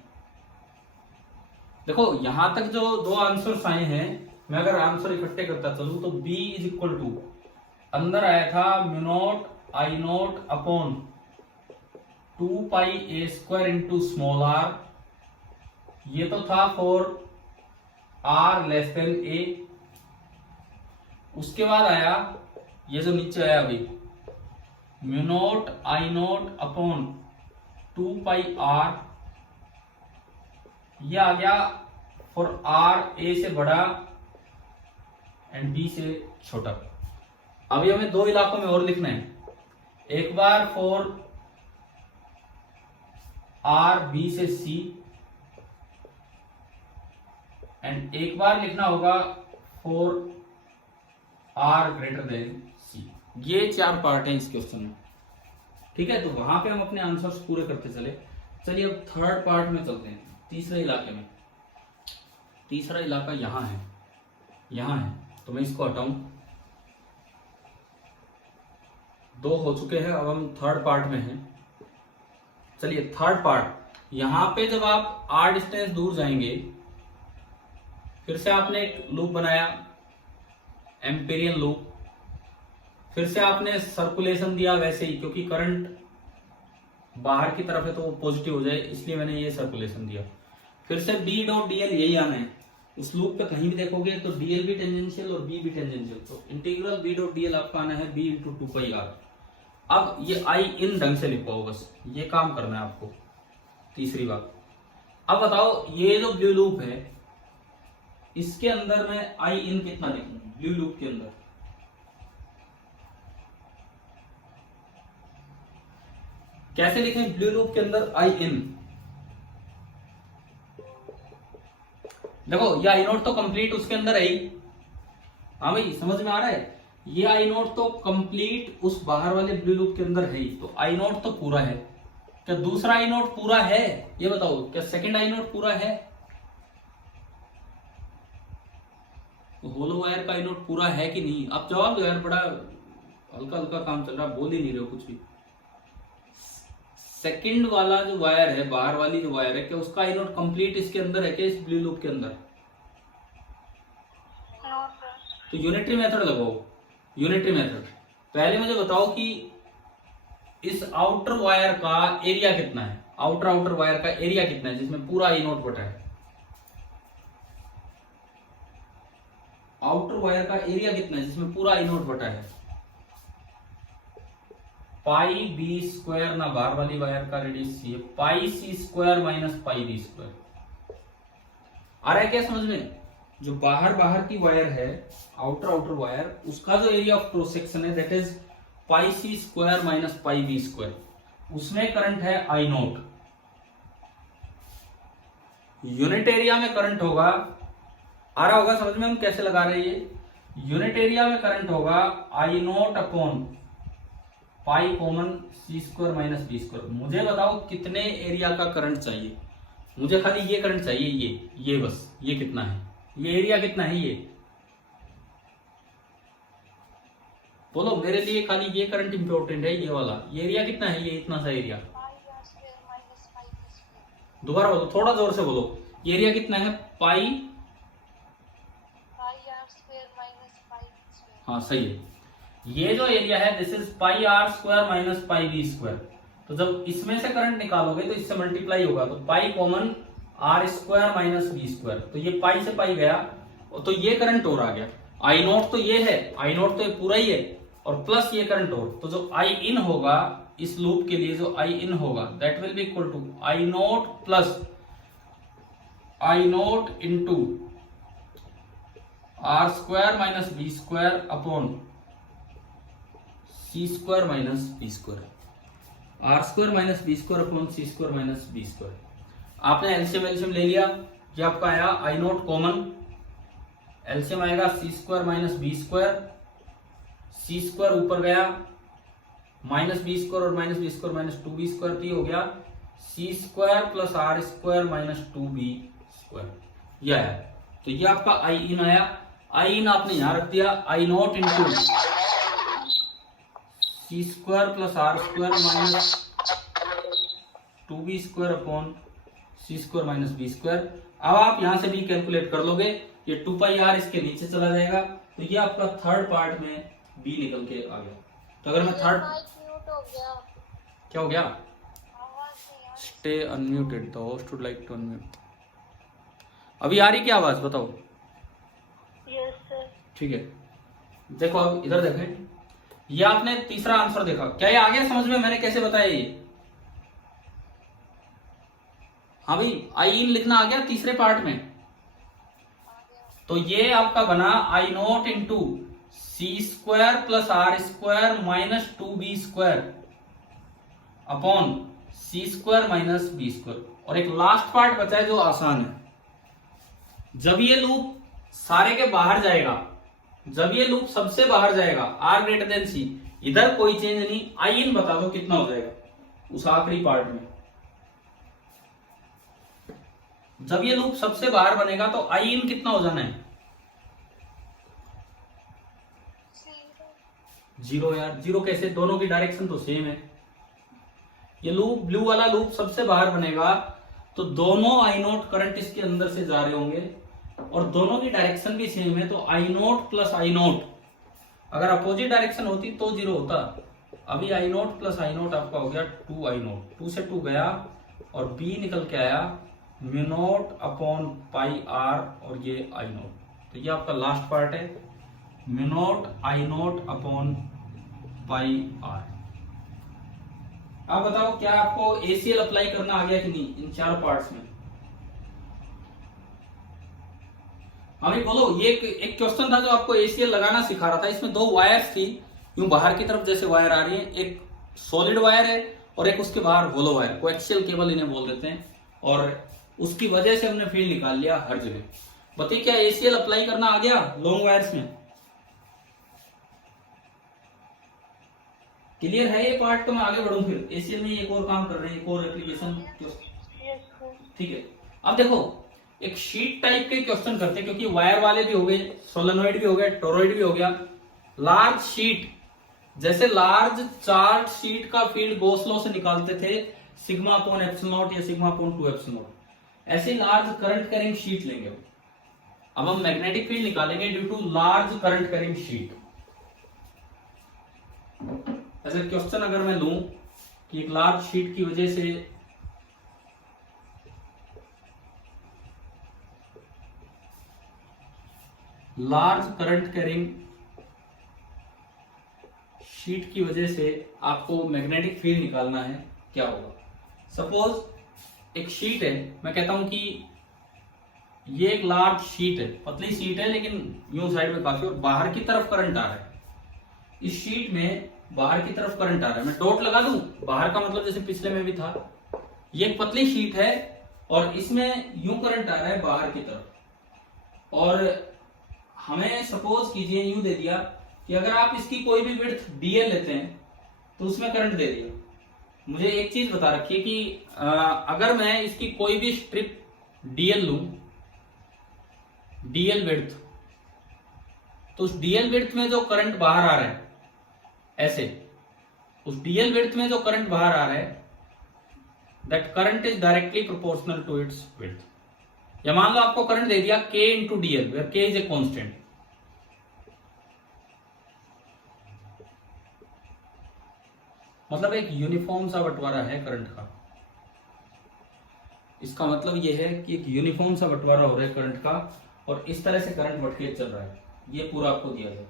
देखो यहां तक जो दो आंसर्स आए हैं, मैं अगर आंसर इकट्ठे करता चलूं तो b इज इक्वल टू, अंदर आया था mu not I note upon 2 pi A square into small R. ये तो था for R less than A. उसके बाद आया ये जो नीचे आया अभी, mu not I note upon 2 pi R. ये आ गया फॉर आर ए से बड़ा एंड बी से छोटा। अभी हमें दो इलाकों में और लिखना है, एक बार फॉर आर बी से सी, एंड एक बार लिखना होगा फॉर आर ग्रेटर देन सी। ये 4 पार्ट हैं इस क्वेश्चन में, ठीक है। तो वहां पे हम अपने आंसर्स पूरे करते चले। चलिए अब थर्ड पार्ट में चलते हैं, तीसरे इलाके में। तीसरा इलाका यहां है, यहां है, तो मैं इसको हटाऊं। 2 हो चुके हैं, अब हम थर्ड पार्ट में हैं। चलिए थर्ड पार्ट, यहां पे जब आप आर डिस्टेंस दूर जाएंगे, फिर से आपने एक लूप बनाया, एम्पेरियन लूप। फिर से आपने सर्कुलेशन दिया वैसे ही, क्योंकि करंट बाहर की तरफ है तो वो पॉजिटिव हो जाए, इसलिए मैंने ये सर्कुलेशन दिया। फिर से बी डॉट डीएल यही आना है। इस लूप पे कहीं भी देखोगे तो डीएल भी टेंजेंशियल और बी भी टेंजेंशियल, तो इंटीग्रल बी डॉट डीएल आपका आना है बी इंटू 2 पाई आर। अब ये आई इन ढंग से लिख पाओ, बस ये काम करना है आपको। तीसरी बात, अब बताओ ये जो ब्लू लूप है इसके अंदर मैं आई इन कितना लिखूं? ब्लू लूप के अंदर कैसे लिखें? ब्लू लूप के अंदर आई इन, देखो ये आई नोट तो कंप्लीट उसके अंदर है ही। हाँ भाई समझ में आ रहा है? ये आई नोट तो कंप्लीट उस बाहर वाले ब्लू लूप के अंदर है ही, तो आई नोट तो पूरा है। क्या दूसरा आई नोट पूरा है? ये बताओ, क्या सेकंड आई नोट पूरा है? तो होलो वायर का आई नोट पूरा है कि नहीं? आप जवाब दो यार, बड़ा हल्का हल्का काम चल रहा, बोल ही नहीं रहे हो कुछ भी। सेकंड वाला जो वायर है, बाहर वाली जो वायर है, क्या उसका आई नोट कंप्लीट इसके अंदर है क्या, इस ब्लू लूप के अंदर? No sir. तो यूनिटरी मेथड लगाओ। यूनिटरी मेथड, पहले मुझे बताओ कि इस आउटर वायर का एरिया कितना है, आउटर वायर का एरिया कितना है जिसमें पूरा आई नोट बटा है, आउटर वायर का एरिया कितना है जिसमें पूरा आई नोट बटा है, पाई बी स्क्वायर ना बाहर वाली वायर का रेडियस ये pi C square minus pi B square. आ रहा है क्या समझ में? जो बाहर की वायर है, आउटर वायर, उसका जो एरिया ऑफ क्रॉस सेक्शन है that is pi C square minus pi B square, उसमें करंट है आई नोट। यूनिट एरिया में करंट होगा, आ रहा होगा समझ में हम कैसे लगा रहे हैं ये? यूनिट एरिया में करंट होगा आई नोट अपॉन पाई कॉमन सी स्क्वायर माइनस बी स्क्वायर। मुझे बताओ कितने एरिया का करंट चाहिए, मुझे खाली ये करंट चाहिए, ये बस, ये कितना है, ये एरिया कितना है, ये बोलो मेरे लिए, खाली ये करंट इंपॉर्टेंट है, ये वाला, ये एरिया कितना है, ये इतना सा एरिया। दोबारा बोलो, थोड़ा जोर से बोलो, ये एरिया कितना है, पाई, हाँ सही है, ये जो एरिया है this is pi R square minus pi B square. तो जब इसमें से करंट निकालोगे तो इससे मल्टीप्लाई होगा, तो pi common R square minus B square, तो ये पाई से पाई गया, तो ये करंट और आ गया। आई नोट तो ये है, आई नोट तो ये पूरा ही है, और प्लस ये करंट और, तो जो आई इन होगा इस लूप के लिए, जो आई इन होगा that will be equal to I not plus I note into R square minus B square upon C square minus B square, R square minus B square upon C square minus B square. आपने LCM ले लिया, ये आपका आया आई note common, LCM आएगा C square minus B square, C square ऊपर गया, minus B square और minus B square minus two B square, तो ये हो गया C square plus R square minus two B square, यह आया। तो ये आपका आई इन आया, आई इन आपने यहां रख दिया, I note into C square plus R square minus two B square upon C square minus B square. अब आप यहां से भी कैलकुलेट कर लोगे, ये टू पाई आर इसके नीचे चला जाएगा, तो ये आपका थर्ड पार्ट में बी निकल के आ गया। तो अगर मैं थर्ड, क्या हो गया? Stay unmuted, the host would like to unmute. अभी आ रही क्या आवाज, बताओ? Yes sir. ठीक है, देखो अब इधर देखें, ये आपने तीसरा आंसर देखा, क्या ये आ गया समझ में मैंने कैसे बताया ये? हाँ भाई, आई इन लिखना आ गया तीसरे पार्ट में। तो ये आपका बना I note into C square plus R square minus two B square upon C square minus B square. और एक लास्ट पार्ट बचा है जो आसान है, जब ये लूप सारे के बाहर जाएगा, जब ये लूप सबसे बाहर जाएगा आर ग्रेटर देन सी, इधर कोई चेंज नहीं, आई इन बता दो कितना हो जाएगा उस आखिरी पार्ट में। जब ये लूप सबसे बाहर बनेगा तो आई इन कितना हो जाना है? जीरो। यार जीरो कैसे, दोनों की डायरेक्शन तो सेम है। ये लूप, ब्लू वाला लूप सबसे बाहर बनेगा तो दोनों आई नोट करंट इसके अंदर से जा रहे होंगे और दोनों की डायरेक्शन भी सेम है, तो I not plus I not, अगर अपोजिट डायरेक्शन होती तो जीरो होता। अभी I not plus I not आपका हो गया टू आई नोट, टू से टू गया और बी निकल के आया mu not upon pi R, और ये आई नोट। तो ये आपका लास्ट पार्ट है, mu not I note upon pi R. आप बताओ क्या आपको एसीएल अप्लाई करना आ गया कि नहीं इन चार पार्ट्स में? हमें बोलो, ये एक क्वेश्चन था जो आपको एसीएल लगाना सिखा रहा था। इसमें दो वायर्स थी, यूं बाहर की तरफ जैसे वायर आ रही है, एक सॉलिड वायर है और एक उसके बाहर होलो वायर, कोएक्सियल केबल इन्हें बोल देते हैं, और उसकी वजह से हमने फील्ड निकाल लिया हर जगह। बताइए क्या एसीएल अप्लाई करना आ गया लॉन्ग वायर्स में? क्लियर है ये पार्ट? तो मैं आगे बढ़ूं फिर। एसीएल में एक और काम कर रहे हैं, एक और एप्लीकेशन। ठीक है, अब देखो एक शीट टाइप के क्वेश्चन करते हैं, क्योंकि वायर वाले भी हो गए, सोलेनोइड भी हो गया, टोरॉइड भी हो गया। लार्ज शीट, जैसे लार्ज चार्ट शीट का फील्ड गॉस लॉ से निकालते थे सिग्मा अपॉन एप्सिलॉन नॉट या सिग्मा अपॉन 2 एप्सिलॉन नॉट, ऐसे लार्ज करंट कैरिंग शीट लेंगे। अब हम मैग्नेटिक फील्ड निकालेंगे due to large current carrying sheet. ऐसे क्वेश्चन अगर मैं लूं कि एक लार्ज शीट की वजह से लार्ज करंट कैरिंग शीट की वजह से आपको मैग्नेटिक फील्ड निकालना है, क्या होगा। सपोज एक शीट है, मैं कहता हूं कि ये एक लार्ज शीट है, पतली शीट है लेकिन यूं साइड में काफी, और बाहर की तरफ करंट आ रहा है। इस शीट में बाहर की तरफ करंट आ रहा है, मैं डॉट लगा दूं, बाहर का मतलब जैसे पिछले में भी था। ये एक पतली शीट है और इसमें यूं करंट आ रहा है बाहर की तरफ, और हमें सपोज कीजिए यूं दे दिया कि अगर आप इसकी कोई भी विड्थ डीएल लेते हैं तो उसमें करंट दे दिया। मुझे एक चीज बता रखिए कि अगर मैं इसकी कोई भी स्ट्रिप डीएल लूं, डीएल विड्थ, तो उस डीएल विड्थ में जो करंट बाहर आ रहा है, ऐसे उस डीएल विड्थ में जो करंट बाहर आ रहा है, that current is directly proportional to its width. या मान लो आपको करंट दे दिया K into DL, where K is a constant. मतलब एक यूनिफॉर्म सा बंटवारा है करंट का। इसका मतलब यह है कि एक यूनिफॉर्म सा बंटवारा हो रहा है करंट का, और इस तरह से करंट बढ़ के चल रहा है। ये पूरा आपको दिया गया।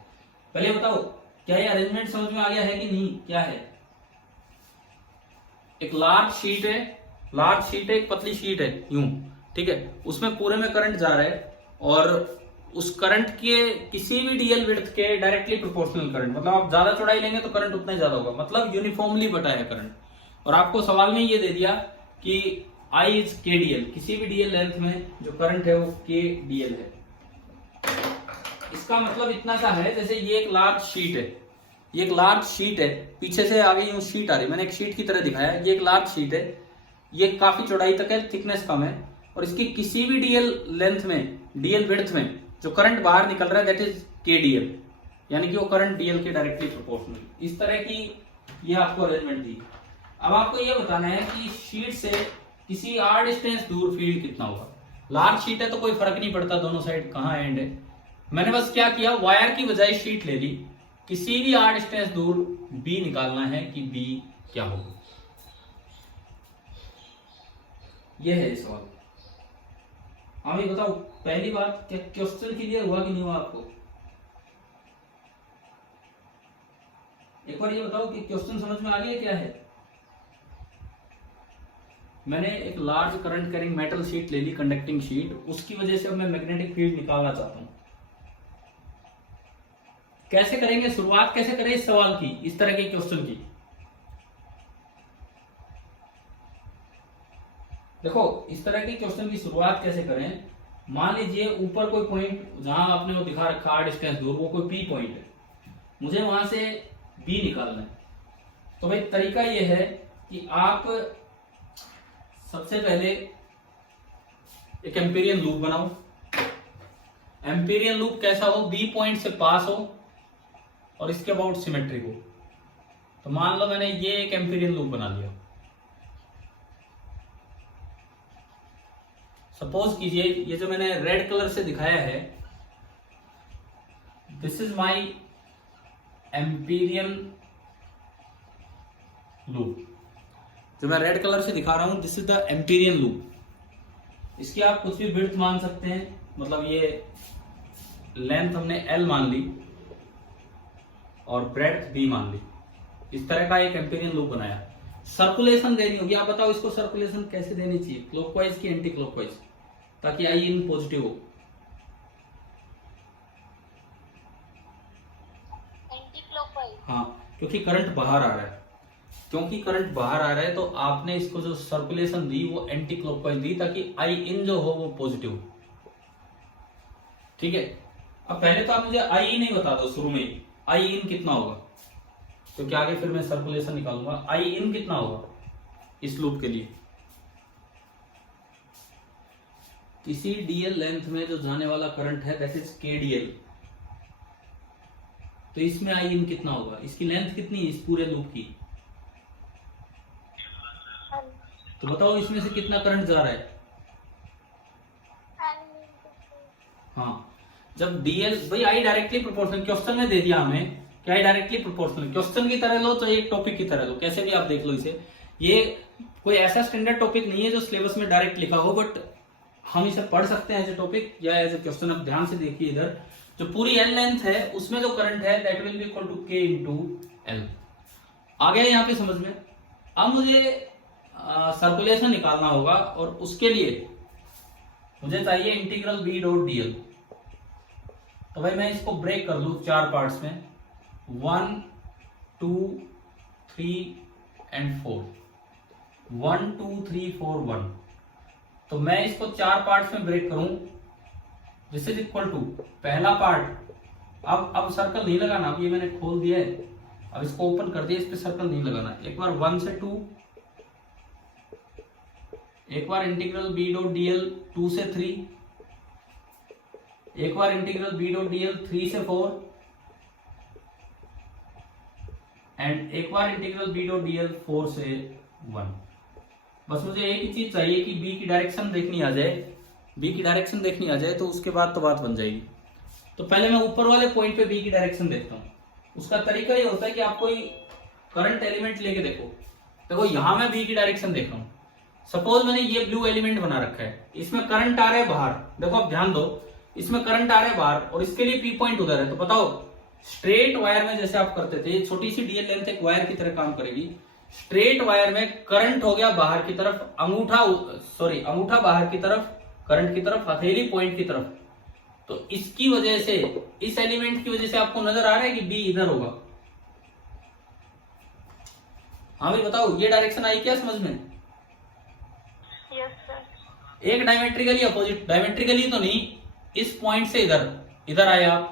पहले बताओ क्या ये अरेंजमेंट समझ में आ गया है कि नहीं, क्या है। एक लार्ज शीट है, लार्ज शीट है, एक पतली शीट है यूं, ठीक है, उसमें पूरे में करंट जा रहा है, और उस करंट के किसी भी डीएल विड्थ के डायरेक्टली प्रोपोर्शनल करंट, मतलब आप ज्यादा चौड़ाई लेंगे तो करंट उतना ही ज्यादा होगा, मतलब यूनिफॉर्मली बटा है करंट। और आपको सवाल में ये दे दिया कि आई इज के डीएल, किसी भी डीएल लेंथ में जो करंट है वो के डीएल है। इसका मतलब इतना सा है, जैसे ये एक लार्ज शीट है, ये एक लार्ज शीट है, पीछे से आगे यूं शीट आ रही है, मैंने एक शीट की तरह दिखाया है। ये एक लार्ज शीट है, ये काफी चौड़ाई तक है, थिकनेस कम है, और इसकी किसी भी डीएल लेंथ में, डीएल विड्थ में जो करंट बाहर निकल रहा है दैट इज के डीएल, यानी कि वो करंट डीएल के डायरेक्टली प्रोपोर्शनल। इस तरह की ये आपको अरेंजमेंट दी। अब आपको ये बताना है कि शीट से किसी आर डिस्टेंस दूर फील्ड कितना होगा। लार्ज शीट है तो कोई फर्क नहीं पड़ता दोनों साइड कहाँ एंड है। मैंने बस क्या किया, वायर की बजाय शीट ले ली, किसी भी आर डिस्टेंस दूर बी निकालना है कि बी क्या होगा। यह है सवाल। हाँ ये बताओ, पहली बात क्या क्वेश्चन क्लियर हुआ कि नहीं हुआ आपको। एक बार ये बताओ कि क्वेश्चन समझ में आ गया क्या है। मैंने एक large current carrying metal sheet ले ली, कंडक्टिंग शीट, उसकी वजह से अब मैं मैग्नेटिक फील्ड निकालना चाहता हूं। कैसे करेंगे, शुरुआत कैसे करें इस सवाल की, इस तरह के क्वेश्चन की। देखो इस तरह के क्वेश्चन की शुरुआत कैसे करें। मान लीजिए ऊपर कोई पॉइंट जहां आपने वो दिखा रखा है डिस्टेंस दूर, वो कोई पी पॉइंट है, मुझे वहां से बी निकालना है। तो भाई तरीका ये है कि आप सबसे पहले एक एम्पीरियन लूप बनाओ। एम्पीरियन लूप कैसा हो, बी पॉइंट से पास हो और इसके अबाउट सिमेट्रिक हो। तो मान लो मैंने ये एक एम्पीरियन लूप बना लिया। सपोज कीजिए ये जो मैंने रेड कलर से दिखाया है, this is my Amperian loop. जो मैं रेड कलर से दिखा रहा हूं, this is the Amperian loop. इसकी आप कुछ भी विड्थ मान सकते हैं, मतलब ये लेंथ हमने एल मान ली और ब्रेड्थ बी मान ली। इस तरह का एक एम्पीरियन लूप बनाया। सर्कुलेशन देनी होगी। आप बताओ इसको सर्कुलेशन कैसे देनी चाहिए, क्लॉकवाइज की एंटी क्लॉकवाइज, ताकि आई इन पॉजिटिव हो। Anti clockwise. हाँ, क्योंकि करंट बाहर आ रहा है, क्योंकि करंट बाहर आ रहा है तो आपने इसको जो सर्कुलेशन दी वो एंटी क्लॉकवाइज दी, ताकि आई इन जो हो वो पॉजिटिव। ठीक है। अब पहले तो आप मुझे आई इन नहीं बता दो शुरू में, आई इन कितना होगा, क्योंकि आगे फिर मैं सर्कुलेशन निकालूंगा। आई इन कितना होगा इस लूप के लिए। किसी डीएल लेंथ में जो जाने वाला करंट है दैट इज के डीएल। तो इसमें आई इन कितना होगा, इसकी लेंथ कितनी है इस पूरे लूप की। तो बताओ इसमें से कितना करंट जा रहा है। हाँ, जब डीएल, भाई आई डायरेक्टली प्रोपोर्शनल, क्वेश्चन में दे दिया हमें कि क्या है, डायरेक्टली प्रोपोर्शनल। क्वेश्चन की तरह लो तो एक टॉपिक की तरह लो, कैसे भी आप देख लो इसे। ये कोई ऐसा स्टैंडर्ड टॉपिक नहीं है जो सिलेबस में डायरेक्ट लिखा हो, बट हम इसे पढ़ सकते हैं एज ए टॉपिक या एज ए क्वेश्चन। अब ध्यान से देखिए, इधर जो पूरी एल लेंथ है उसमें जो करंट है that will be equal to K into L. आ गया यहाँ पे समझ में। अब मुझे सर्कुलेशन निकालना होगा और उसके लिए मुझे चाहिए इंटीग्रल बी डॉट डीएल। तो भाई मैं इसको ब्रेक कर लू 4 पार्ट्स में, 1 2 3 एंड 4, 1 2 3 4 1। तो मैं इसको 4 पार्ट्स में ब्रेक करूं, दिस इज इक्वल टू पहला पार्ट। अब सर्कल नहीं लगाना, अब ये मैंने खोल दिया है, अब इसको ओपन कर दिया, इस पे सर्कल नहीं लगाना। एक बार 1 से 2, एक बार इंटीग्रल बी डॉट डीएल 2 से 3, एक बार इंटीग्रल बी डॉट डीएल 3 से 4 एंड एक बार इंटीग्रल बी डॉट डीएल 4 से 1। बस मुझे एक ही चीज चाहिए कि बी की डायरेक्शन देखनी आ जाए, बी की डायरेक्शन देखनी आ जाए, तो उसके बाद तो बात बन जाएगी। तो पहले मैं ऊपर वाले पॉइंट पे बी की डायरेक्शन देखता हूँ। उसका तरीका ये होता है कि आप कोई करंट एलिमेंट लेके देखो यहां मैं बी की डायरेक्शन देख रहा हूं। सपोज मैंने ये ब्लू एलिमेंट बना रखा है, इसमें करंट आ रहा है बाहर। देखो आप ध्यान दो, इसमें करंट आ रहा है बाहर और इसके लिए पी पॉइंट उधर है। तो बताओ स्ट्रेट वायर में जैसे आप करते थे, छोटी सी डीएल लेंथ एक वायर की तरह काम करेगी। स्ट्रेट वायर में करंट हो गया बाहर की तरफ, अंगूठा बाहर की तरफ, करंट की तरफ, हथेली पॉइंट की तरफ। तो इसकी वजह से, इस एलिमेंट की वजह से आपको नजर आ रहा है कि बी इधर होगा। हाँ भाई बताओ, ये डायरेक्शन आई क्या समझ में? Yes sir. एक डायमेट्रिकली अपोजिट, डायमेट्रिकली तो नहीं, इस पॉइंट से इधर आया।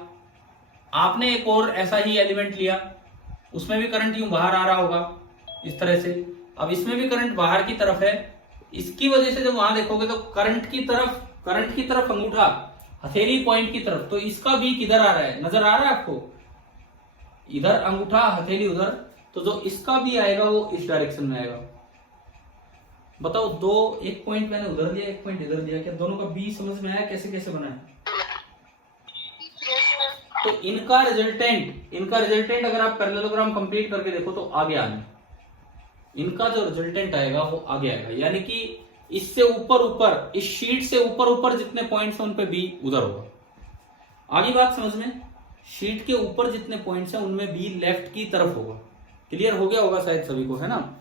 आपने एक और ऐसा ही एलिमेंट लिया, उसमें भी करंट यूं बाहर आ रहा होगा इस तरह से। अब इसमें भी करंट बाहर की तरफ है, इसकी वजह से जब वहां देखोगे तो करंट की तरफ अंगूठा, हथेली पॉइंट की तरफ। तो इसका भी किधर आ रहा है, नजर आ रहा है आपको? इधर अंगूठा, हथेली उधर। तो जो इसका भी आएगा वो इस डायरेक्शन में आएगा। बताओ, एक पॉइंट मैंने उधर दिया, एक पॉइंट इधर दिया, क्या दोनों का बी समझ में आया कैसे कैसे बना है? तो इनका रिजल्टेंट अगर आप पैरेललोग्राम कंप्लीट करके देखो तो आगे आना, इनका जो रिजल्टेंट आएगा वो आगे आएगा। यानी कि इससे ऊपर, इस शीट से ऊपर जितने पॉइंट्स हैं उन पे बी उधर होगा। आगे बात समझ में? शीट के ऊपर जितने पॉइंट्स हैं उनमें बी लेफ्ट की तरफ होगा। क्लियर हो गया होगा शायद सभी को, है ना?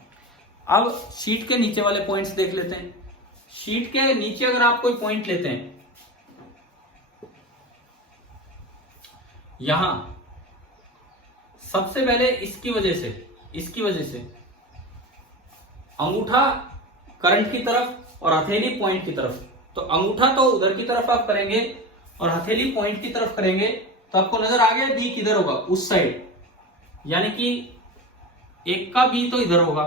अब शीट के नीचे वाले पॉइंट्स देख लेते हैं। शीट के नीचे अगर आप कोई पॉइंट लेते हैं, यहां सबसे पहले इसकी वजह से अंगूठा करंट की तरफ और हथेली पॉइंट की तरफ। तो अंगूठा तो उधर की तरफ आप करेंगे और हथेली पॉइंट की तरफ करेंगे, तो आपको नजर आ गया बी किधर होगा, उस साइड। यानी कि एक का बी तो इधर होगा।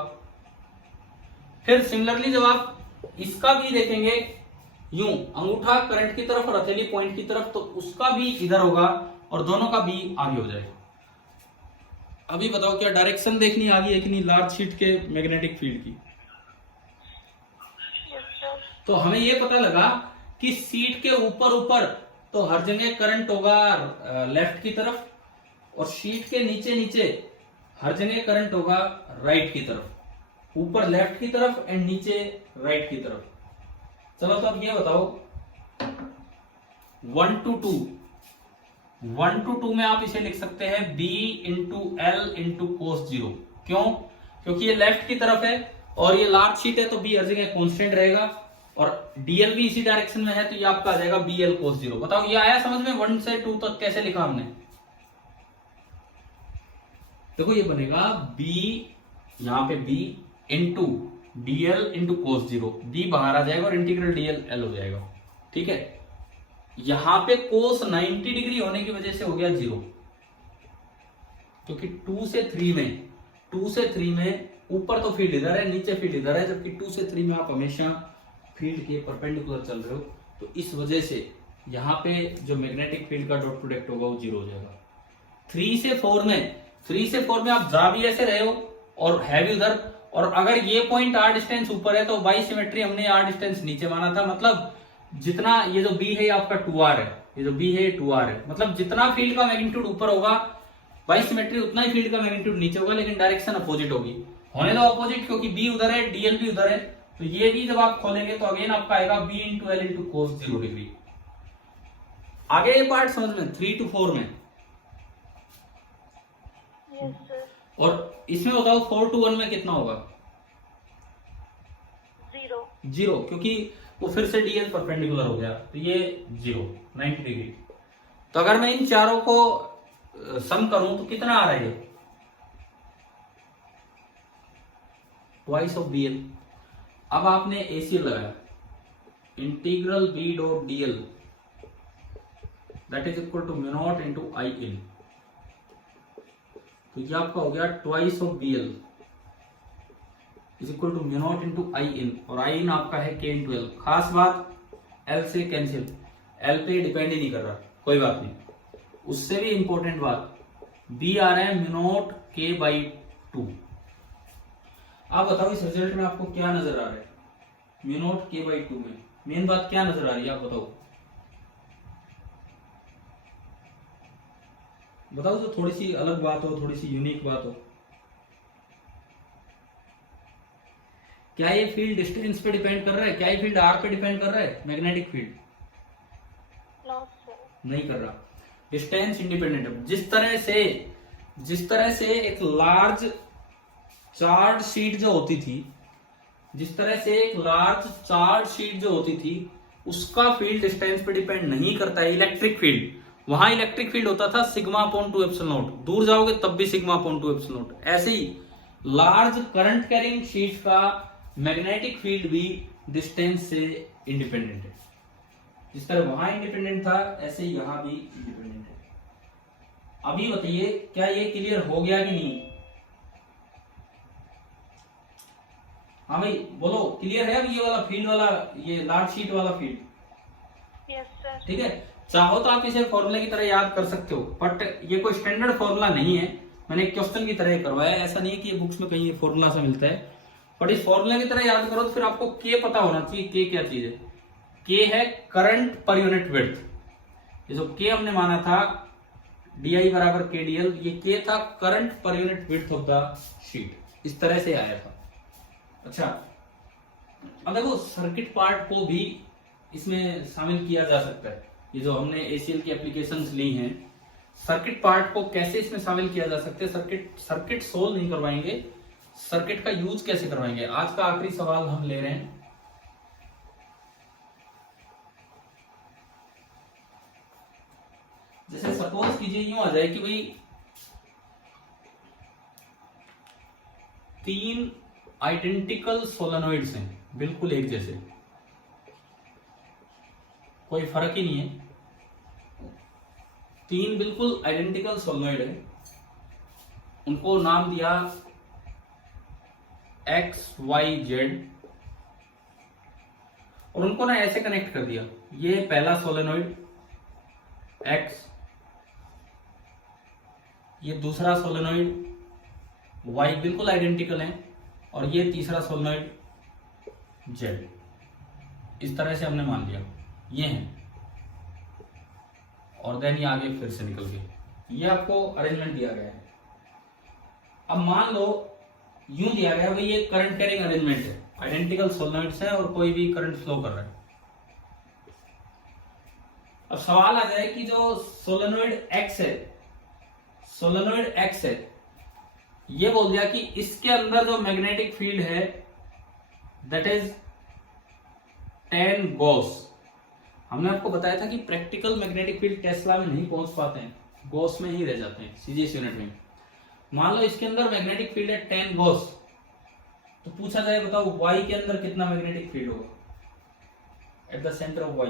फिर सिमिलरली जब आप इसका भी देखेंगे, यूं अंगूठा करंट की तरफ और हथेली पॉइंट की तरफ, तो उसका भी इधर होगा और दोनों का बी आगे हो जाएगा। अभी बताओ, क्या डायरेक्शन देखनी आ गई है कि नहीं लार्ज शीट के मैग्नेटिक फील्ड की? तो हमें यह पता लगा कि शीट के ऊपर तो हर जगह करंट होगा लेफ्ट की तरफ, और शीट के नीचे हर जगह करंट होगा राइट की तरफ। ऊपर लेफ्ट की तरफ एंड नीचे राइट की तरफ। चलो तो अब ये बताओ, 1 to 2 में आप इसे लिख सकते हैं b into L into cos 0। क्यों? क्योंकि ये लेफ्ट की तरफ है और ये लार्ज शीट है, तो b हर जगह कांस्टेंट रहेगा, और dl भी इसी डायरेक्शन में है, तो ये आपका आ जाएगा bl कोस 0। बताओ ये आया समझ में? 1 से 2 तक कैसे लिखा हमने? देखो ये बनेगा b, यहां पे b into dl into cos 0, b बाहर आ जाएगा और इंटीग्रल dl l हो जाएगा। ठीक है, यहां पे कोस 90 डिग्री होने की वजह से हो गया 0, क्योंकि 2 से 3 में ऊपर तो फील्ड इधर है, नीचे फील्ड इधर है, जबकि 2 से 3 में आप हमेशा फील्ड के परपेंडिकुलर चल रहे हो। तो इस वजह से यहाँ पे जो मैग्नेटिक फील्ड का डॉट प्रोडक्ट होगा वो 0 हो जाएगा। 3 से 4 में आप जा भी ऐसे रहे हो और है भी उधर, और अगर ये पॉइंट r डिस्टेंस ऊपर है तो बाई सिमेट्री हमने r डिस्टेंस नीचे माना था। मतलब जितना ये जो b है ये आपका 2r है, ये जो b है ये 2r है। मतलब जितना फील्ड का मैग्नीट्यूड ऊपर होगा बाई सिमेट्री उतना ही फील्ड का मैग्नीट्यूड नीचे होगा लेकिन डायरेक्शन अपोजिट होगी। होने दो अपोजिट क्योंकि बी उधर है, डीएल भी उधर है, तो ये भी जब आप खोलेंगे तो अगेन आपका आएगा B into L into cos 0 degree. आगे ये पार्ट समझ में 3 to 4 में। Yes sir. और इसमें बताओ 4 to 1 में कितना होगा? 0, क्योंकि वो फिर से डीएल परपेंडिकुलर हो गया तो ये 0 90 डिग्री। तो अगर मैं इन चारों को सम करूं तो कितना आ रहा है? Twice of BL. अब आपने एसीएल लगाया, integral B dot DL that is equal to mu not into I in, तो ये आपका हो गया twice of BL is equal to mu not into I in, और आई इन आपका है के इंटू एल। खास बात, एल से कैंसिल, एल पे डिपेंड ही नहीं कर रहा, कोई बात नहीं। उससे भी इंपॉर्टेंट बात, बी आ रहा है म्यू नॉट के बाई 2। आप बताओ इस रिजल्ट में आपको क्या नजर आ रहा है? म्यू नॉट के बाई 2 में मेन बात क्या नजर आ रही है? आप बताओ बताओ, जो थोड़ी सी अलग बात हो, थोड़ी सी यूनिक बात हो। क्या ये फील्ड डिस्टेंस पे डिपेंड कर रहा है? क्या ये फील्ड आर पे डिपेंड कर रहा है? मैग्नेटिक फील्ड नहीं कर रहा, डिस्टेंस इंडिपेंडेंट है। जिस तरह से एक लार्ज चार्ज शीट जो होती थी, उसका फील्ड डिस्टेंस पे डिपेंड नहीं करता है। इलेक्ट्रिक फील्ड, वहां इलेक्ट्रिक फील्ड होता था सिग्मा अपॉन 2 एप्सिलॉन नॉट, दूर जाओगे तब भी सिग्मा अपॉन 2 एप्सिलॉन नॉट। ऐसे ही लार्ज करंट कैरिंग शीट का मैग्नेटिक फील्ड भी डिस्टेंस से इंडिपेंडेंट है। जिस तरह वहां इंडिपेंडेंट था ऐसे ही यहां भी इंडिपेंडेंट है। अभी बताइए क्या ये क्लियर हो गया कि नहीं? हाँ भाई बोलो, क्लियर है? अब ये वाला फील्ड वाला, ये लार्ज शीट वाला फील्ड, यस सर। ठीक है। चाहो तो आप इसे फॉर्मूले की तरह याद कर सकते हो, बट ये कोई स्टैंडर्ड फॉर्मूला नहीं है, मैंने क्वेश्चन की तरह करवाया। ऐसा नहीं है कि ये बुक्स में कहीं फॉर्मूला सा मिलता है, बट इस फॉर्मूले की तरह याद करो तो फिर आपको के पता होना चाहिए। के क्या चीज है? के है करंट पर यूनिट विड्थ। ये जो के हमने माना था डी बराबर के डी एल, ये के था current per unit width of the sheet. इस तरह से आया था। अच्छा, अब देखो सर्किट पार्ट को भी इसमें शामिल किया जा सकता है। ये जो हमने एसीएल की एप्लीकेशंस ली हैं, सर्किट पार्ट को कैसे इसमें शामिल किया जा सकता है? सर्किट सोल्व नहीं करवाएंगे, सर्किट का यूज कैसे करवाएंगे? आज का आखिरी सवाल हम ले रहे हैं। जैसे सपोज कीजिए यूं आ जाए कि भाई 3 आइडेंटिकल सोलेनोइड्स हैं, बिल्कुल एक जैसे, कोई फर्क ही नहीं है। 3 बिल्कुल आइडेंटिकल सोलेनोइड है, उनको नाम दिया X, Y, Z, और उनको ना ऐसे कनेक्ट कर दिया। ये पहला सोलेनोइड X, ये दूसरा सोलेनोइड Y, बिल्कुल आइडेंटिकल है, और ये तीसरा सोलेनोइड Z। इस तरह से हमने मान लिया ये हैं, और देन ये आगे फिर से निकल गए। ये आपको अरेंजमेंट दिया गया है। अब मान लो यूं दिया गया भाई ये करंट कैरिंग अरेंजमेंट है, आइडेंटिकल सोलेनोइड्स है और कोई भी करंट फ्लो कर रहा है। अब सवाल आ जाए कि जो सोलेनोइड X है, ये बोल दिया कि इसके अंदर जो मैग्नेटिक फील्ड है दैट इज tan गॉस। हमने आपको बताया था कि प्रैक्टिकल मैग्नेटिक फील्ड टेस्ला में नहीं पहुंच पाते हैं, गॉस में ही रह जाते हैं, सीजीएस यूनिट में। मान लो इसके अंदर मैग्नेटिक फील्ड है tan गॉस, तो पूछा जाए बताओ Y के अंदर कितना मैग्नेटिक फील्ड होगा at the centre of Y?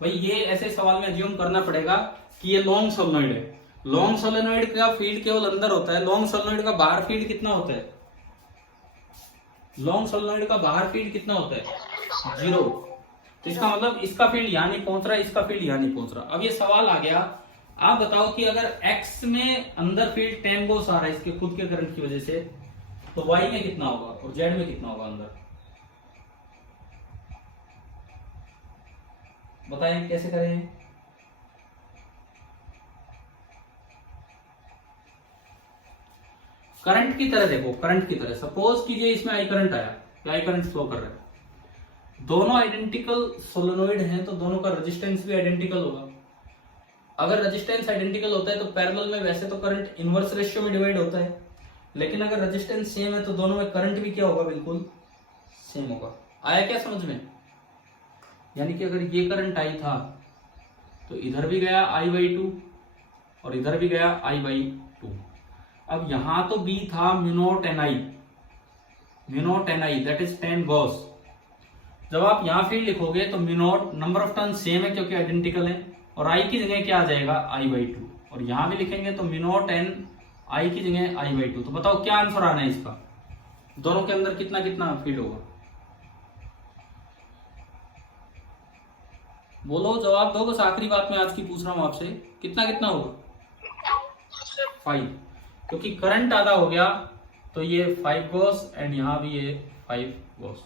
भाई ये ऐसे सवाल में अज्यूम करना पड़ेगा कि ये लॉन्ग सोलेनोइड है। लॉन्ग सोलेनोइड का फील्ड केवल अंदर होता है, लॉन्ग सोलेनोइड का बाहर फील्ड कितना होता है? लॉन्ग सोलेनोइड का बाहर फील्ड कितना होता है? 0। तो इसका मतलब इसका फील्ड यहां नहीं पहुंच रहा, इसका फील्ड यहां नहीं पहुंच रहा। अब ये सवाल आ गया, आप बताओ कि अगर X में अंदर फील्ड tan गॉस आ रहा है इसके खुद के करंट की वजह से, तो Y में कितना होगा और Z में कितना होगा अंदर? बताएं कैसे करें। करंट की तरह देखो, करंट की तरह सपोज कीजिए इसमें आई करंट आया, आई करंट फ्लो कर रहा है, दोनों आइडेंटिकल सोलेनोइड हैं तो दोनों का रेजिस्टेंस भी आइडेंटिकल होगा। अगर रेजिस्टेंस आइडेंटिकल होता है तो पैरेलल में वैसे तो करंट इनवर्स रेशियो में डिवाइड होता है, लेकिन अगर रेजिस्टेंस सेम है तो दोनों में करंट भी क्या होगा, बिल्कुल सेम होगा। आया क्या समझ में? यानी कि अगर ये करंट आई था तो इधर भी गया I/2 और इधर भी गया I/2। अब यहां तो B था mu naught Ni that is 10 Gauss. जब आप यहां फील्ड लिखोगे तो mu naught number of turn same है क्योंकि आइडेंटिकल है, और I की जगह क्या आ जाएगा I/2, और यहां भी लिखेंगे तो म्यू नॉट n I की जगह I/2। तो बताओ क्या आंसर आना है इसका, दोनों के अंदर कितना कितना फील्ड होगा? बोलो, जवाब दो, बस आखिरी बात मैं आज की पूछ रहा हूं आपसे, कितना कितना होगा? 5, क्योंकि करंट आधा हो गया तो ये 5 गोस एंड यहां भी ये 5 गोस।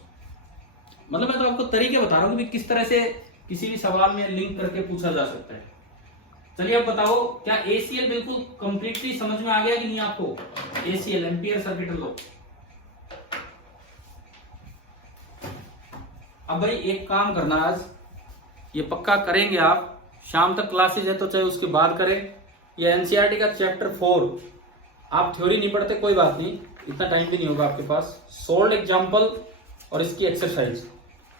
मतलब मैं तो आपको तरीके बता रहा हूं कि किस तरह से किसी भी सवाल में लिंक करके पूछा जा सकता है। चलिए अब बताओ, क्या ACL बिल्कुल कंप्लीटली समझ में आ गया कि नहीं आपको? ACL ampere circuit law. अब भाई एक काम करना, आज ये पक्का करेंगे आप, शाम तक क्लासेज है तो चाहे उसके बाद करें। ये एनसीईआरटी का चैप्टर 4, आप थ्योरी नहीं पढ़ते कोई बात नहीं, इतना टाइम भी नहीं होगा आपके पास। सोल्ड एग्जाम्पल और इसकी एक्सरसाइज,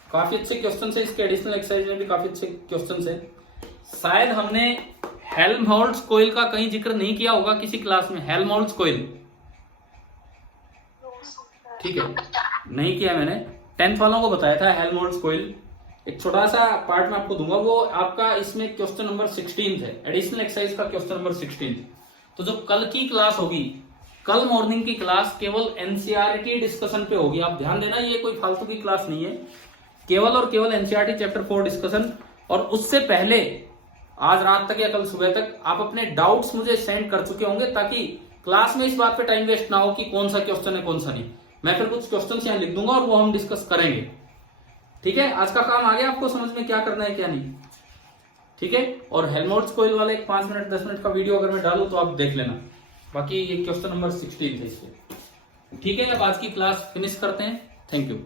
काफी अच्छे क्वेश्चन है, इसके एडिशनल एक्सरसाइज में भी काफी अच्छे क्वेश्चन है। शायद हमने हेल्महोल्ट्ज कॉइल का कहीं जिक्र नहीं किया होगा किसी क्लास में, हेल्महोल्ट्ज कॉइल, ठीक है, नहीं किया मैंने। 10th वालों को बताया था हेल्महोल्ट्ज कॉइल, एक छोटा सा पार्ट में आपको दूंगा, वो आपका इसमें क्वेश्चन नंबर 16 है, एडिशनल एक्सरसाइज का क्वेश्चन नंबर 16। तो जो कल की क्लास होगी, कल मॉर्निंग की क्लास केवल एनसीईआरटी डिस्कशन पे होगी, आप ध्यान देना, ये कोई फालतू की क्लास नहीं है, केवल और केवल एनसीईआरटी चैप्टर 4 डिस्कशन। और उससे पहले आज रात तक या कल सुबह तक आप अपने डाउट्स मुझे सेंड कर चुके होंगे, ताकि क्लास में इस बात पे टाइम वेस्ट ना हो कि कौन सा क्वेश्चन है कौन सा नहीं। मैं फिर कुछ क्वेश्चन यहाँ लिख दूंगा और वो हम डिस्कस करेंगे, ठीक है। आज का काम आ गया आपको समझ में, क्या करना है क्या नहीं, ठीक है। और हेल्महोल्ट्ज कॉइल वाले 5 मिनट 10 मिनट का वीडियो अगर मैं डालूं तो आप देख लेना, बाकी ये क्वेश्चन नंबर 16 है इसके, ठीक है। अब आज की क्लास फिनिश करते हैं, थैंक यू।